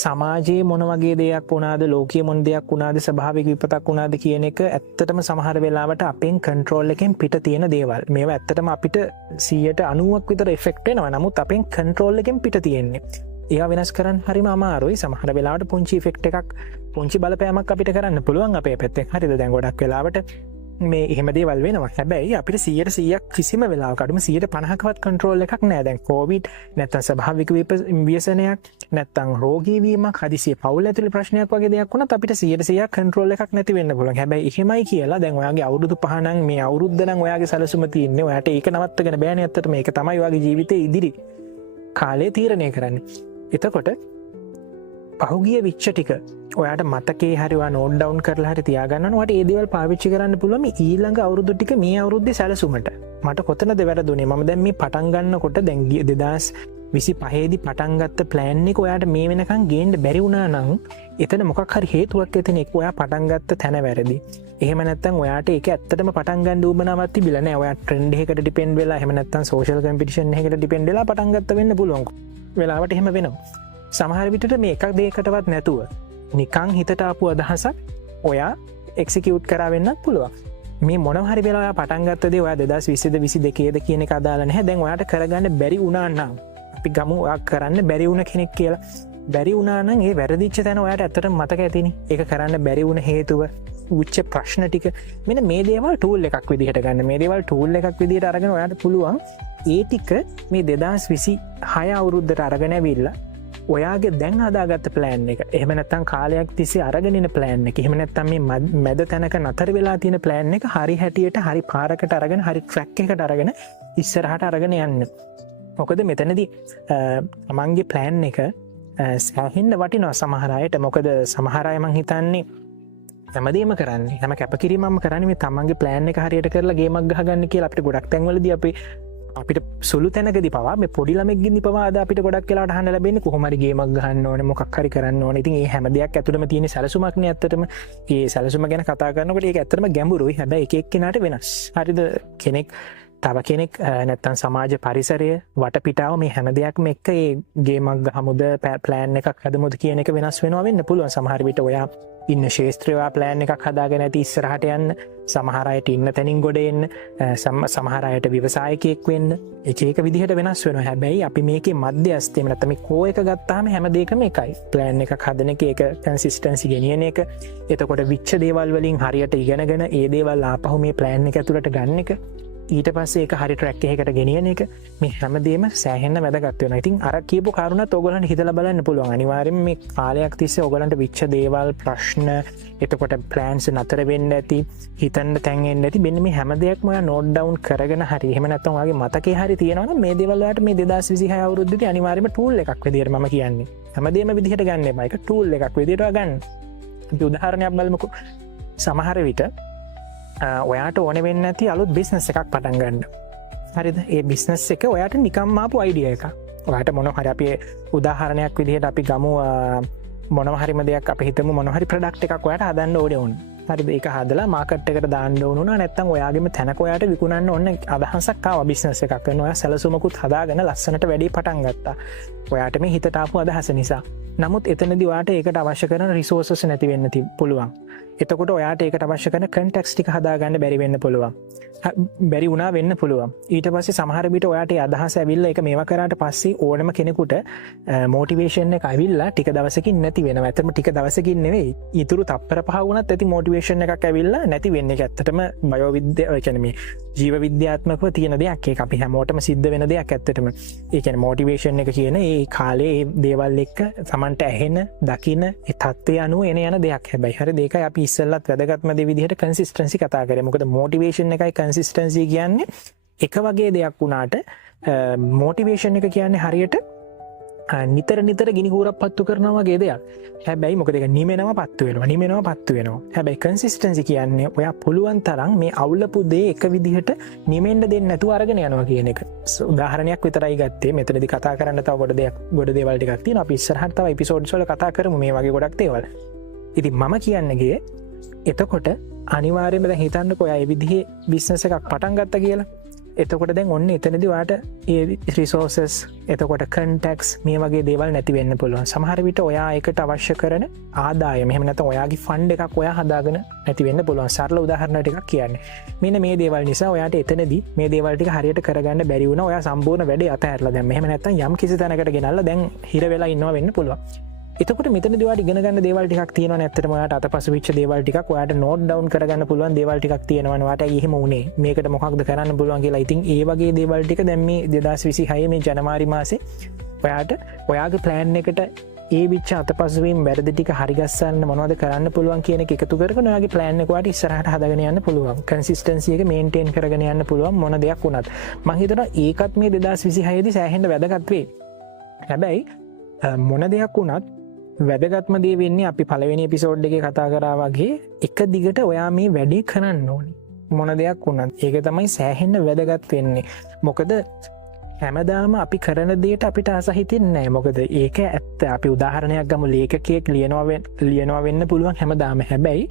සමාජයේ මොන වගේ දෙයක් වුණාද, ලෝකයේ මොන දෙයක් වුණාද, ස්වභාවික විපතක් වුණාද කියන එක ඇත්තටම සමහර වෙලාවට අපෙන් කන්ට්‍රෝල් එකෙන් පිට තියෙන දේවල්. මේවා ඇත්තටම අපිට 90%ක් විතර ඉෆෙක්ට් වෙනවා. නමුත් අපෙන් කන්ට්‍රෝල් එකෙන් පිට තියෙන්නේ. ඒවා වෙනස් කරන්න හරිම අමාරුයි. සමහර වෙලාවට පුංචි ඉෆෙක්ට් එකක්, පුංචි බලපෑමක් අපිට කරන්න පුළුවන් අපේ පැත්තෙන්. හරිද? දැන් ගොඩක් වෙලාවට මේ එහෙම දේවල් වෙනවා. හැබැයි අපිට 100% කිසිම වෙලාවක අඩුම 50%ක්වත් කන්ට්‍රෝල් එකක් නෑ. දැන් කොවිඩ් නැත්නම් ස්වභාවික ව්‍යසනයක් නැත්නම් රෝගී වීමක්, හදිසිය පවුල ඇතුලේ ප්‍රශ්නයක් වගේ දෙයක් වුණත් අපිට 100% කන්ට්‍රෝල් එකක් නැති වෙන්න පුළුවන්. හැබැයි එහෙමයි කියලා දැන් ඔයාගේ අවුරුදු 5 නම් මේ අවුරුද්ද නම් ඔයාගේ සැලසුම තියෙන්නේ. ඔයාට ඒක නවත්තගෙන බෑනේ. ඇත්තට මේක තමයි ඔයාගේ ජීවිතේ ඉදිරි කාලේ තීරණය කරන්නේ. එතකොට පහුගිය විච්ච ටික ඔයාට මතකේ හරිවා නෝඩ් ඩවුන් කරලා හරි තියාගන්නවට ඒ දේවල් පාවිච්චි කරන්න පුළුවන් ඊළඟ අවුරුදු ටික මේ අවුරුද්දේ සැලසුමට මට කොතනද වැරදුනේ මම දැන් මේ පටන් ගන්නකොට දැන් 2025 පටන් ගත්ත ප්ලෑන් එක ඔයාට මේ වෙනකන් ගේන්න බැරි වුණා නම් එතන මොකක් හරි හේතුවක් ඇතිනේ එක්ක ඔයා පටන් ගත්ත තැන වැරදි. එහෙම නැත්නම් ඔයාට ඒක ඇත්තටම පටන් ගන්න උවමනාවක් තිබිලා නැහැ. ඔයා ට්‍රෙන්ඩ් එකකට ඩිපෙන්ඩ් වෙලා එහෙම නැත්නම් සෝෂල් කම්පිටිෂන් එකකට ඩිපෙන්ඩ් වෙලා පටන් ගත්ත වෙන්න පුළුවන්. වෙලාවට එහෙම වෙනවා. සමහර විටට මේ එකක් දෙකකටවත් නැතුව නිකං හිතට ආපු අදහසක් ඔයා එක්සිකියුට් කරා වෙන්නත් පුළුවන්. මේ මොනවා හරි වෙලාව පටන් ගත්ත දේ ඔයා 2020ද 22ද කියන එක අදාළ නැහැ. දැන් ඔයාට කරගන්න බැරි වුණා නම් අපි ගමු ඔයා කරන්න බැරි වුණ කෙනෙක් කියලා. බැරි වුණා නම් ඒ වැරදිච්ච තැන ඔයාට ඇත්තටම මතක ඇතිනේ. ඒක කරන්න බැරි වුණ හේතුව උච්ච ප්‍රශ්න ටික මෙන්න මේ දේවල් ටූල් එකක් විදිහට ගන්න. මේ දේවල් ටූල් එකක් විදිහට අරගෙන ඔයාට පුළුවන් ඒ ටික මේ 2026 අවුරුද්දට අරගෙන ඇවිල්ලා ඔයාගේ දැන් හදාගත්ත ප්ලෑන් එක එහෙම නැත්තම් කාලයක් තිස්සේ අරගෙනන ප්ලෑන් එක එහෙම නැත්තම් මේ මැද තැනක නතර වෙලා තියෙන ප්ලෑන් එක හරි හැටියට හරි පාරකට අරගෙන හරි ට්‍රැක් එකට අරගෙන ඉස්සරහට අරගෙන යන්න. මොකද මෙතනදී තමන්ගේ ප්ලෑන් එක සෑහෙන්න වටිනවා සමහර අයට. මොකද සමහර අය මං හිතන්නේ හැමදේම කරන්නේ හැම කැපකිරීමම කරන්නේ මේ තමන්ගේ ප්ලෑන් එක හරියට කරලා ගේමක් ගහගන්න කියලා. අපිට ගොඩක් තැන්වලදී අපිට සුළු තැනකදී පවා මේ පොඩි ළමෙක්ගෙන් පවා අද අපිට ගොඩක් වෙලාවට අහන්න ලැබෙන්නේ කොහොම හරි ගේමක් ගහන්න ඕනේ මොකක් හරි කරන්න ඕනේ. ඉතින් මේ හැම දෙයක් ඇතුළෙම තියෙන සැලසුමක් නේ ඇත්තටම. මේ සැලසුම ගැන කතා කරනකොට ඒක ඇත්තටම ගැඹුරුයි. හැබැයි එක එක්කෙනාට වෙනස්. හරිද? කෙනෙක් තව කෙනෙක් නැත්තම් සමාජ පරිසරය වටපිටාව මේ හැම දෙයක්ම එක්ක ඒ ගේමක් ගහමුද ප්ලෑන් එකක් හදමුද කියන එක වෙනස් වෙනවා වෙන්න පුළුවන්. සමහර විට ඔයා ඉන්න ශේත්‍රවා ප්ලෑන් එකක් හදාගෙන ඇති ඉස්සරහට යන්න. සමහර අයට ඉන්න තැනින් ගොඩ එන්න. සමහර අයට ව්‍යවසායකයෙක් වෙන්න. එක එක විදිහට වෙනස් වෙනවා. හැබැයි අපි මේකේ මධ්‍යස්ථයේම නැත්නම් මේ කෝ එක ගත්තාම හැම දෙයකම එකයි. ප්ලෑන් එකක් හදන එක ඒක කන්සිස්ටන්සි ගෙනියන එක. එතකොට විච්ච දේවල් වලින් හරියට ඉගෙනගෙන ඒ දේවල් ආපහු මේ ප්ලෑන් එක ඇතුළට ගන්න එක. ඊට පස්සේ ඒක හරි ට්‍රැක් එකකට ගෙනියන එක මේ හැමදේම සෑහෙන්න වැදගත් වෙනවා. ඉතින් අර කියපු කාරණාත් ඔයගොල්ලන්ට හිතලා බලන්න පුළුවන්. අනිවාර්යයෙන්ම මේ කාලයක් තිස්සේ ඔයගොල්ලන්ට විච්ච දේවල් ප්‍රශ්න එතකොට ප්ලෑන්ස් නතර වෙන්න ඇති හිතන්න තැන් එන්න ඇති. මෙන්න මේ හැම දෙයක්ම ඔයා නෝට් ඩවුන් කරගෙන හරි එහෙම නැත්නම් ඔයාගේ මතකේ හරි තියෙනවා නම් මේ දේවල් වලට මේ 2026 අවුරුද්දේදී අනිවාර්යයෙන්ම ටූල් එකක් විදියට මම කියන්නේ. හැමදේම විදිහට ගන්න එපා. ඒක ටූල් එකක් විදියට ගන්න. අපි උදාහරණයක් බලමුකෝ. සමහර විට ඔයාට ඕන වෙන්න ඇති අලුත් බිස්නස් එකක් පටන් ගන්න. හරිද? ඒ බිස්නස් එක ඔයාට නිකම්ම ආපු අයිඩියා එකක්. ඔයාට මොනවා හරි අපි උදාහරණයක් විදිහට අපි ගමු මොනවා හරිම දෙයක් අපි හිතමු මොනවා හරි ප්‍රොඩක්ට් එකක් ඔයාට හදන්න ඕනේ වුණා. හරිද? ඒක හදලා මාකට් එකට දාන්න ඕන වුණා. නැත්නම් ඔයාගේම තැනක ඔයාට විකුණන්න ඕන අදහසක් ආවා බිස්නස් එකක් කරන. ඔයා සැලසුමකුත් හදාගෙන ලස්සනට වැඩි පටන් ගත්තා. ඔයාට මේ හිතට ආපු අදහස නිසා. නමුත් එතනදී ඔයාට ඒකට අවශ්‍ය කරන රිසෝසස් නැති වෙන්න පුළුවන්. එතකොට ඔයාට ඒකට අවශ්‍ය කරන කන්ටෙක්ස්ට් ටික හදාගන්න බැරි වෙන්න පුළුවන්. බැරි වුණා වෙන්න පුළුවන්. ඊට පස්සේ සමහර විට ඔයාට ඒ අදහස ඇවිල්ලා ඒක මේවා කරාට පස්සේ ඕනම කෙනෙකුට මොටිවේෂන් එක ඇවිල්ලා ටික දවසකින් නැති වෙනවා. ඇත්තටම ටික දවසකින් නෙවෙයි. ඊටු තප්පර පහ වුණත් ඇති මොටිවේෂන් එකක් ඇවිල්ලා නැති වෙන්නේ. ඒක ඇත්තටම බයෝ විද්‍යාව කියන්නේ මේ ජීව විද්‍යාත්මකව තියෙන දෙයක්. ඒක අපි හැමෝටම සිද්ධ වෙන දෙයක් ඇත්තටම. ඒ කියන්නේ මොටිවේෂන් එක කියන ඒ කාලේ ඒ දේවල් එක්ක Tamanට ඇහෙන, දකින ඒ தත්ත්වය අනුව එන යන දෙයක්. හැබැයි හරි දෙකයි අපි ඉස්සෙල්ලත් වැදගත්ම දේ විදිහට කන්සිස්ටන්සි කතා කරේ. මොකද මොටිවේෂන් එකයි කන්සිස්ටන්සි කියන්නේ එක වගේ දෙයක් වුණාට මොටිවේෂන් එක කියන්නේ හරියට නිතර ගිනි කූරක් පත්තු කරනවා වගේ දෙයක්. හැබැයි මොකද ඒක නිමෙනවා පත්තු වෙනවා. හැබැයි කන්සිස්ටන්සි කියන්නේ ඔයා පුළුවන් තරම් මේ අවුලපු දේ එක විදිහට නිමෙන්න දෙන්නේ නැතුව අරගෙන යනවා කියන එක. උදාහරණයක් විතරයි ගත්තේ. මෙතනදී කතා කරන්න තව ගොඩ දේවල් ටිකක් තියෙනවා. අපි ඉස්සරහට තව එපිසෝඩ්ස් වල කතා කරමු මේ වගේ ගොඩක් දේවල්. ඉතින් මම කියන්නේ එතකොට අනිවාර්යයෙන්ම දැන් හිතන්නකෝ ඔයා මේ විදිහේ බිස්නස් එකක් පටන් ගත්තා කියලා. එතකොට දැන් ඔන්න එතනදී ඔයාට ඒ රිසෝසස් එතකොට කන්ටැක්ට්ස් මේ වගේ දේවල් නැති වෙන්න පුළුවන්. සමහර විට ඔයා ඒකට අවශ්‍ය කරන ආදායම එහෙම නැත්නම් ඔයාගේ ෆන්ඩ් එකක් ඔයා හදාගෙන නැති වෙන්න පුළුවන්. සරල උදාහරණ ටිකක් කියන්නේ. මෙන්න මේ දේවල් නිසා ඔයාට එතනදී මේ දේවල් ටික හරියට කරගන්න බැරි වුණා. ඔයා සම්පූර්ණ වැඩේ අතහැරලා දැන් මෙහෙම නැත්නම් යම් කිසි තැනකට ගෙනල්ලා දැන් හිර වෙලා ඉන්නවා වෙන්න පුළුවන්. එතකොට මෙතනදී ඔයාට ඉගෙන ගන්න දේවල් ටිකක් තියෙනවා නේ. ඇත්තටම ඔයාට අතපසු වෙච්ච දේවල් ටිකක් ඔයාට නෝට් ඩවුන් කරගන්න පුළුවන් දේවල් ටිකක් තියෙනවා නේ. ඔයාට එහෙම උනේ මේකට මොකක්ද කරන්න පුළුවන් කියලා. ඉතින් ඒ වගේ දේවල් ටික දැන් මේ 2026 මේ ජනවාරි මාසේ ඔයාට ඔයාගේ ප්ලෑන් එකට ඒ විච්ච අතපසු වීම වැරදි ටික හරි ගස්සන්න මොනවද කරන්න පුළුවන් කියන එක එකතු කරගෙන ඔයාගේ ප්ලෑන් එක ඔයාට ඉස්සරහට හදාගෙන යන්න පුළුවන්. කන්සිස්ටන්සි එක මේන්ටේන් කරගෙන යන්න පුළුවන් මොන දෙයක් වුණත්. මම හිතනවා ඒකත් මේ 2026 දී සෑහෙන්න වැදගත් වෙයි. හැබැයි මොන දෙයක් වුණත් වැදගත්ම දේ වෙන්නේ අපි පළවෙනි එපිසෝඩ් එකේ කතා කරා වගේ එක දිගට ඔයා මේ වැඩේ කරන්න ඕනේ. මොන දෙයක් වුණත් ඒක තමයි සෑහෙන්න වැදගත් වෙන්නේ. මොකද හැමදාම අපි කරන දේට අපිට අසහිතෙන්නේ නැහැ. මොකද ඒක ඇත්ත. අපි උදාහරණයක් ගමු, ලේඛකයෙක් ලියනවා වෙන්න පුළුවන් හැමදාම. හැබැයි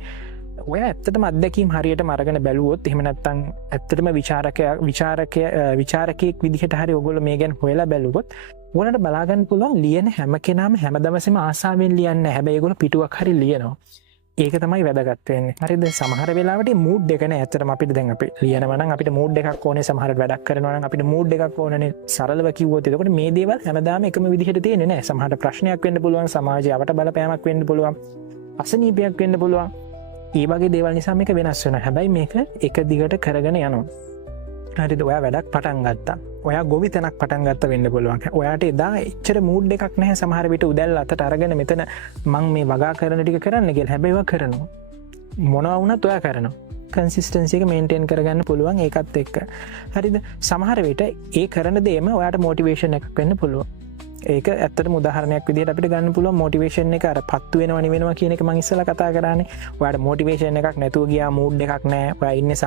ඔය ඇත්තටම අත්දැකීම් හරියටම අරගෙන බැලුවොත්, එහෙම නැත්නම් ඇත්තටම විචාරකයෙක් විදිහට හරි ඔයගොල්ලෝ මේ ගැන හොයලා බැලුවොත් ඔයාලට බලා ගන්න පුළුවන් ලියන හැම කෙනාම හැමදමසෙම ආසාවෙන් ලියන්නේ නැහැ. හැබැයි ඒගොල්ලෝ පිටුවක් හරි ලියනවා. ඒක තමයි වැදගත් වෙන්නේ. හරිද? සමහර වෙලාවට මූඩ් එක නෑ. ඇත්තටම අපිට දැන් අපි ලියනවා නම් අපිට මූඩ් එකක් ඕනේ. සමහරට වැඩක් කරනවා නම් අපිට මූඩ් එකක් ඕනනේ. සරලව කිව්වොත් එතකොට මේ දේවල් හැමදාම එකම විදිහට තියෙන්නේ නෑ. සමහරට ප්‍රශ්නයක් වෙන්න පුළුවන්, සමාජයට බලපෑමක් වෙන්න පුළුවන්, අසනීපයක් වෙන්න පුළුවන්. ඒ වගේ දේවල් නිසා මේක වෙනස් වෙනවා. හැබැයි මේක එක දිගට කරගෙන යනවා. හරිද? ඔයා වැඩක් පටන් ගත්තා. ඔයා ගොවි තැනක් පටන් ගත්ත වෙන්න පුළුවන්. ඔයාට එදා එච්චර මූඩ් එකක් නැහැ. සමහර විට උදැල්ල අතට අරගෙන මෙතන මං මේ වගා කරන ටික කරන්න කියලා. හැබැයි ඔයා කරනවා. මොනවා වුණත් ඔයා කරනවා. කන්සිස්ටන්සි එක මේන්ටේන් කරගන්න පුළුවන් ඒකත් එක්ක. හරිද? සමහර විට ඒ කරන දේම ඔයාට මොටිවේෂන් එකක් වෙන්න පුළුවන්. ඒක ඇත්තට උදාහරණයක් විදිහට අපිට ගන්න පුළුවන්. මොටිවේෂන් එක අර පත්තු වෙනවා නිවෙනවා කියන එක මම ඉස්සෙල්ලා කතා කරානේ. ඔයාට මොටිවේෂන් එකක් නැතුව ගියා, මූඩ් එකක් නැහැ. ඔයා ඉන්නේ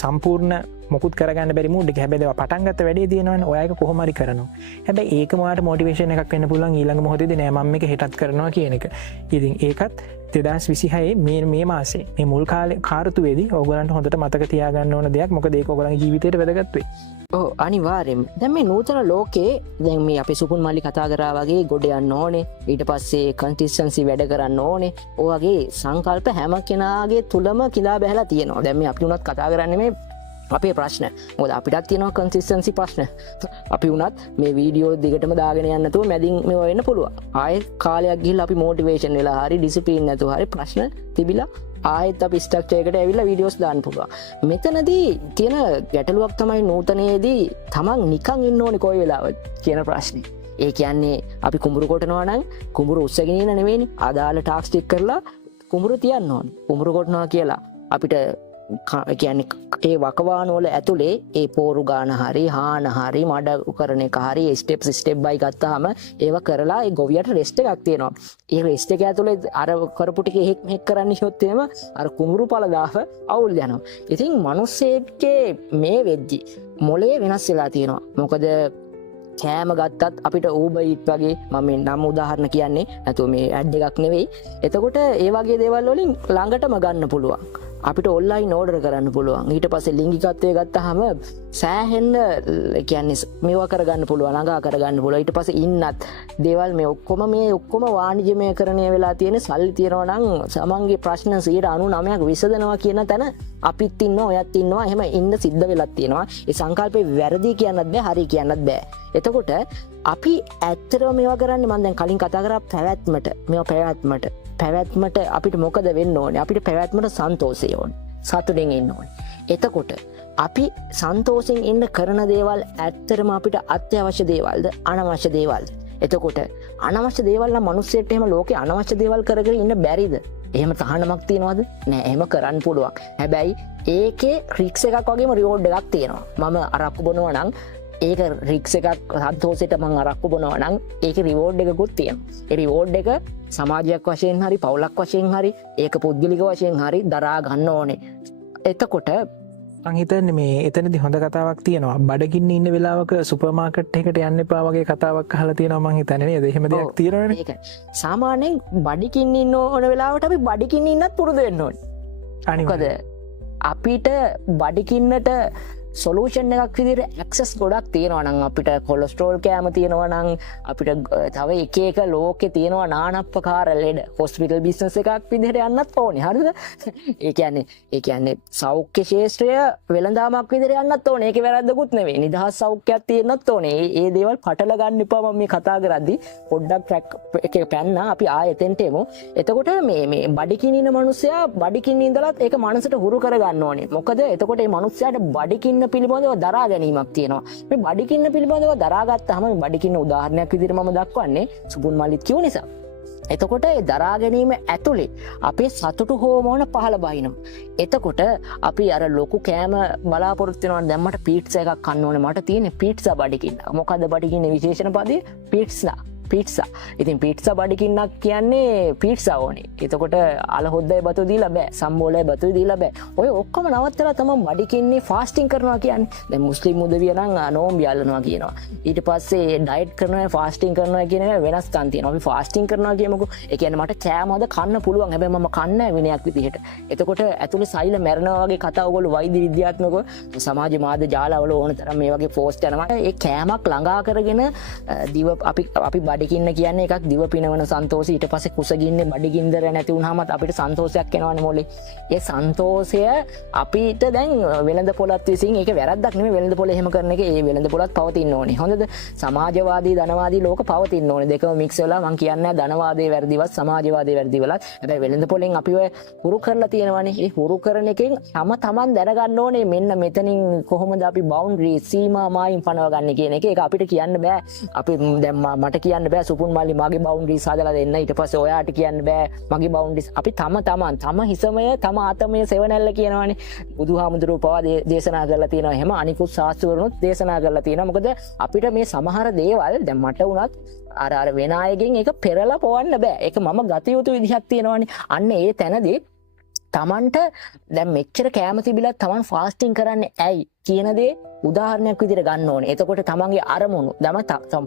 සම්පූර්ණ මොකුත් කරගන්න බැරි මූඩ් එක. හැබැයි ඒවා පටන් ගත්ත වැඩේ තියෙනවනේ. ඔයා ඒක කොහොම හරි කරනවා. හැබැයි ඒකම ඔයාට මොටිවේෂන් එකක් වෙන්න පුළුවන් ඊළඟ මොහොතේදී නෑ මම මේක හෙටත් කරනවා කියන එක. ඉතින් ඒකත් 2026 මේ මාසේ මේ මුල් කාර්තුවේදී ඕගොල්ලන්ට හොඳට මතක තියාගන්න ඕන දෙයක්. මොකද ඒක ඕගොල්ලන්ගේ ජීවිතේට වැදගත් වෙයි. අනිවාර්යෙන්. දැන් මේ නූතන ලෝකේ දැන් මේ අපි සුපුන් මල්ලි කතා කරා වගේ ගොඩ යන්න ඕනේ. ඊට පස්සේ කන්සිස්ටන්සි වැඩ කරන්න ඕනේ. ඔය වගේ සංකල්ප හැම කෙනාගේ තුලම කිලා බැහැලා තියෙනවා. දැන් මේ අපි උනත් කතා කරන්නේ මේ අපේ ප්‍රශ්න. මොකද අපිටත් තියෙනවා කන්සිස්ටන්සි ප්‍රශ්න. අපි උනත් මේ වීඩියෝ දිගටම දාගෙන යන්න නැතුව මැදින් මේව වෙන්න පුළුවන්. ආයෙත් කාලයක් ගිහිල්ලා අපි මොටිවේෂන් වෙලා හරි ඩිසිප්ලින් නැතුව හරි ප්‍රශ්න තිබිලා ආයෙත් අපි ස්ට්‍රක්චර් එකට ඇවිල්ලා වීඩියෝස් දාන්න පුළුවන්. මෙතනදී තියෙන ගැටලුවක් තමයි නූතනයේදී තමන් නිකන් ඉන්න ඕනේ කොයි වෙලාවත් කියන ප්‍රශ්නේ. ඒ කියන්නේ අපි කුඹුරු කොටනවා නම් කුඹුරු උස්සගෙන ඉන්න නෙවෙයිනේ. අදාළ ටාස්ක් ටික කරලා කුඹුරු තියන්න ඕනේ. කුඹුරු කොටනවා කියලා අපිට කියන්නේ ඒ වකවාන වල ඇතුලේ ඒ පෝරු ගාන හරි හාන හරි මඩ කරන එක හරි ස්ටෙප් බයි ගත්තාම ඒව කරලා ඒ ගොවියට රෙස්ට් එකක් තියෙනවා. ඒ රෙස්ට් එක ඇතුලේ අර කරපු ටික එහෙක් මෙහෙක් කරන්න ඉස්සොත් එහෙම අර කුඹුරු පළදාව අවුල් යනවා. ඉතින් මිනිස්සෙක්ගේ මේ වෙද්දි මොලේ වෙනස් වෙලා තියෙනවා. මොකද කෑම ගත්තත් අපිට Uber Eats වගේ මම මේ නම් උදාහරණ කියන්නේ නැතුව මේ ඇඩ් එකක් නෙවෙයි. එතකොට ඒ වගේ දේවල් වලින් ළඟටම ගන්න පුළුවන්. අපිට ඔන්ලයින් ඕඩර් කරන්න පුළුවන්. ඊට පස්සේ ලිංගිකත්වය ගත්තාම සෑහෙන්න කියන්නේ මේවා කරගන්න පුළුවන්, ළඟා කරගන්න පුළුවන්. ඊට පස්සේ ඉන්නත් දේවල් මේ ඔක්කොම වාණිජමයකරණය වෙලා තියෙන සල්ලි තියනවා නම් සමන්ගේ ප්‍රශ්න 99% විසඳනවා කියන තැන අපිත් ඉන්නවා, ඔයත් ඉන්නවා. එහෙම ඉන්න සිද්ධ වෙලක් තියෙනවා. ඒ සංකල්පේ වැරදි කියන්නත් බෑ, හරි කියන්නත් බෑ. එතකොට අපි ඇත්තටම මේවා කරන්නේ මම දැන් කලින් කතා කරා පැවැත්මට අපිට මොකද වෙන්න ඕනේ? අපිට පැවැත්මට සන්තෝෂය ඕනේ. සතුටින් ඉන්න ඕනේ. එතකොට අපි සන්තෝෂෙන් ඉන්න කරන දේවල් ඇත්තටම අපිට අත්‍යවශ්‍ය දේවල්ද අනවශ්‍ය දේවල්ද? එතකොට අනවශ්‍ය දේවල් නම් මිනිස්සෙට එහෙම ලෝකේ අනවශ්‍ය දේවල් කරගෙන ඉන්න බැරිද? එහෙම තහනමක් තියනවද? නෑ, එහෙම කරන්න පුළුවන්. හැබැයි ඒකේ රික්ස් එකක් වගේම රිවෝඩ් එකක් තියෙනවා. මම අරක්කු බොනවා නම් ඒක රික්ස් එකක්, සන්තෝෂයට මං අරක්කු බොනවා නම් ඒකේ රිවෝඩ් එකකුත් තියෙනවා. ඒ රිවෝඩ් එක සමාජයක් වශයෙන් හරි පවුලක් වශයෙන් හරි ඒක පුද්ගලික වශයෙන් හරි දරා ගන්න ඕනේ. එතකොට මං හිතන්නේ මේ එතනදී හොඳ කතාවක් තියෙනවා. බඩගින්න ඉන්න වෙලාවක සුපර් මාකට් එකට යන්න එපා වගේ කතාවක් අහලා තියෙනවා මං හිතන්නේ නේද? එහෙම දෙයක් තියෙනවනේ. ඒක සාමාන්‍යයෙන් බඩගින්න ඉන්න ඕන වෙලාවට අපි බඩගින්න ඉන්නත් පුරුදු වෙන්න ඕනේ. මොකද අපිට බඩගින්නට සොලූෂන් එකක් විදිහට ඇක්සස් ගොඩක් තියෙනවා නම් අපිට කොලෙස්ටරෝල් කෑම තියෙනවා නම් අපිට තව එක ලෝකේ තියෙනවා නානප්පකාර ලෙඩ හොස්පිටල් බිස්නස් එකක් විදිහට යන්නත් ඕනේ. හරිද? ඒ කියන්නේ සෞඛ්‍ය ශාස්ත්‍රය වෙළඳාමක් විදිහට යන්නත් ඕනේ. ඒකේ වැරද්දකුත් නෙවෙයි. නිදහස් සෞඛ්‍යයක් තියෙන්නත් ඕනේ. ඒ දේවල් පටල ගන්න එපා. මම මේ කතා කරද්දි පොඩ්ඩක් ට්‍රැක් එකේ පැන්නා අපි ආයෙතෙන්ට එමු. එතකොට මේ බඩිකින් ඉන්න මිනිස්සයා බඩිකින් ඉඳලත් ඒක මනසට හුරු කරගන්න ඕනේ. මොකද එතකොට මේ මිනිස්සයාට බඩිකින් පිළිබඳව දරා ගැනීමක් තියෙනවා. මේ බඩිකින්න පිළිබඳව දරාගත්තාම මේ බඩිකින්න උදාහරණයක් විදිහට මම දක්වන්නේ සුපුන් මල්ලිත් කියු නිසා. එතකොට ඒ දරා ගැනීම ඇතුලේ අපේ සතුටු හෝමෝන පහළ බහිනවා. එතකොට අපි අර ලොකු කෑම බලාපොරොත්තු වෙනවා දැන් මට පීට්සා එකක් කන්න ඕනේ. මට තියෙන්නේ පීට්සා බඩිකින්න. මොකද්ද බඩිකින්නේ විශේෂණ පදේ? පීට්සා. පිට්සා. ඉතින් පිට්සා බඩිකින්නක් කියන්නේ පිට්සා ඕනේ. එතකොට අල හොද්දයි බතු දීලා බෑ, සම්බෝලයි බතු දීලා බෑ. ඔය ඔක්කොම නවත්තලා තමයි බඩිකින්නේ ෆාස්ටිං කරනවා කියන්නේ. දැන් මුස්ලිම් උදවිය නම් නෝම්බි අල්ලනවා කියනවා. ඊට පස්සේ ඩයට් කරනවා, ෆාස්ටිං කරනවා කියන එක වෙනස්කම් තියෙනවා. අපි ෆාස්ටිං කරනවා කියමුකෝ. ඒ කියන්නේ මට කෑම අද කන්න පුළුවන්. හැබැයි මම කන්නේ නැහැ විනයක් විදිහට. එතකොට ඇතුලේ සෛල මැරෙනවා වගේ කතා ඔයගොල්ලෝ වෛද්‍ය විද්‍යාත්මකව සමාජ මාධ්‍ය ජාලවල ඕන තරම් මේ වගේ පෝස්ට් යනවා. ඒ කෑමක් ළඟා කරගෙන දිව අපි බඩගින්න කියන්නේ එකක් දිව පිනවන සන්තෝෂය. ඊට පස්සේ කුසගින්නේ බඩගින්දර නැති වුනහම අපිට සන්තෝෂයක් එනවනේ මොලේ. ඒ සන්තෝෂය අපිට දැන් වෙළඳ පොලත් විසින් ඒක වැරද්දක් නෙමෙයි. වෙළඳ පොල එහෙම කරන එක ඒ වෙළඳ පොලත් පවතින්න ඕනේ. හොඳද? සමාජවාදී ධනවාදී ලෝක පවතින්න ඕනේ. දෙකම මික්ස් වෙලා මම කියන්නේ ධනවාදයේ වැරදිවත් සමාජවාදයේ වැරදිවලත්. හැබැයි වෙළඳ පොලෙන් අපිව හුරු කරලා තියෙනවානේ. ඒ හුරු කරන එකෙන් තමන් දැනගන්න ඕනේ මෙන්න මෙතනින් කොහොමද අපි බවුන්ඩරි සීමා මායිම් පනවගන්නේ කියන එක. ඒක අපිට කියන්න බෑ. අපි දැන් මට කියන්න බෑ සුපුන් මල්ලි මගේ බවුන්ඩරිස් හදලා දෙන්න. ඊට පස්සේ ඔයාට කියන්න බෑ මගේ බවුන්ඩරිස්. අපි තම හිසමය තම ආතමය සෙවණැල්ල කියනවානේ. බුදුහාමුදුරුවෝ පවා දේශනා කරලා තියෙනවා. එහෙම අනිකුත් ශාස්ත්‍රවරුත් දේශනා කරලා තියෙනවා. මොකද අපිට මේ සමහර දේවල් දැන් මට උනත් අර වෙන අයගෙන් ඒක පෙරලා පොවන්න බෑ. ඒක මම ගත යුතු විදිහක් තියෙනවානේ. අන්න ඒ තැනදී තමන්ට දැන් මෙච්චර කැම තිබිලත් තමන් ෆාස්ටිං කරන්නේ ඇයි කියන දේ උදාහරණයක් විදිහට ගන්න ඕනේ. එතකොට තමන්ගේ අරමුණු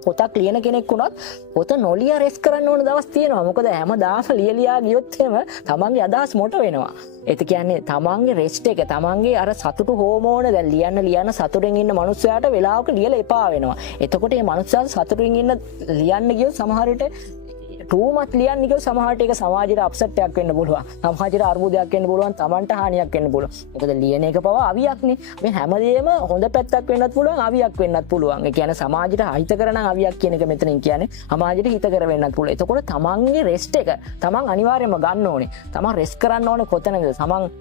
පොතක් ලියන කෙනෙක් වුණත් පොත නොලිය රෙස් කරන්න ඕන දවස් තියෙනවා. මොකද හැමදාම ලියලියා ගියොත් එහෙම තමන්ගේ අදහස් මොට වෙනවා. ඒ කියන්නේ තමන්ගේ රෙස්ට් එක තමන්ගේ අර සතුටු හෝමෝන දැන් ලියන්න සතුටෙන් ඉන්න මනුස්සයාට වෙලාවක ලියලා එපා වෙනවා. එතකොට මේ මනුස්සයා සතුටින් ඉන්න ලියන්න ගියොත් සමහර විට ටූමත් ලියන්න කිව්ව සමහරට ඒක සමාජයට අප්සෙට් එකක් වෙන්න පුළුවන්. සමාජයට අර්බුදයක් වෙන්න පුළුවන්. Tamanට හානියක් වෙන්න පුළුවන්. මොකද ලියන එක පවා අවියක්නේ. මේ හැමදේම හොඳ පැත්තක් වෙන්නත් පුළුවන්, අවියක් වෙන්නත් පුළුවන්. ඒ කියන්නේ සමාජයට හිත කරන අවියක් කියන එක මෙතනින් කියන්නේ. සමාජයට හිත කර වෙන්නත් පුළුවන්. එතකොට තමන්ගේ රෙස්ට් එක තමන් අනිවාර්යයෙන්ම ගන්න ඕනේ. තමන් රෙස්ට් කරන්න ඕනේ කොතනද? තමන්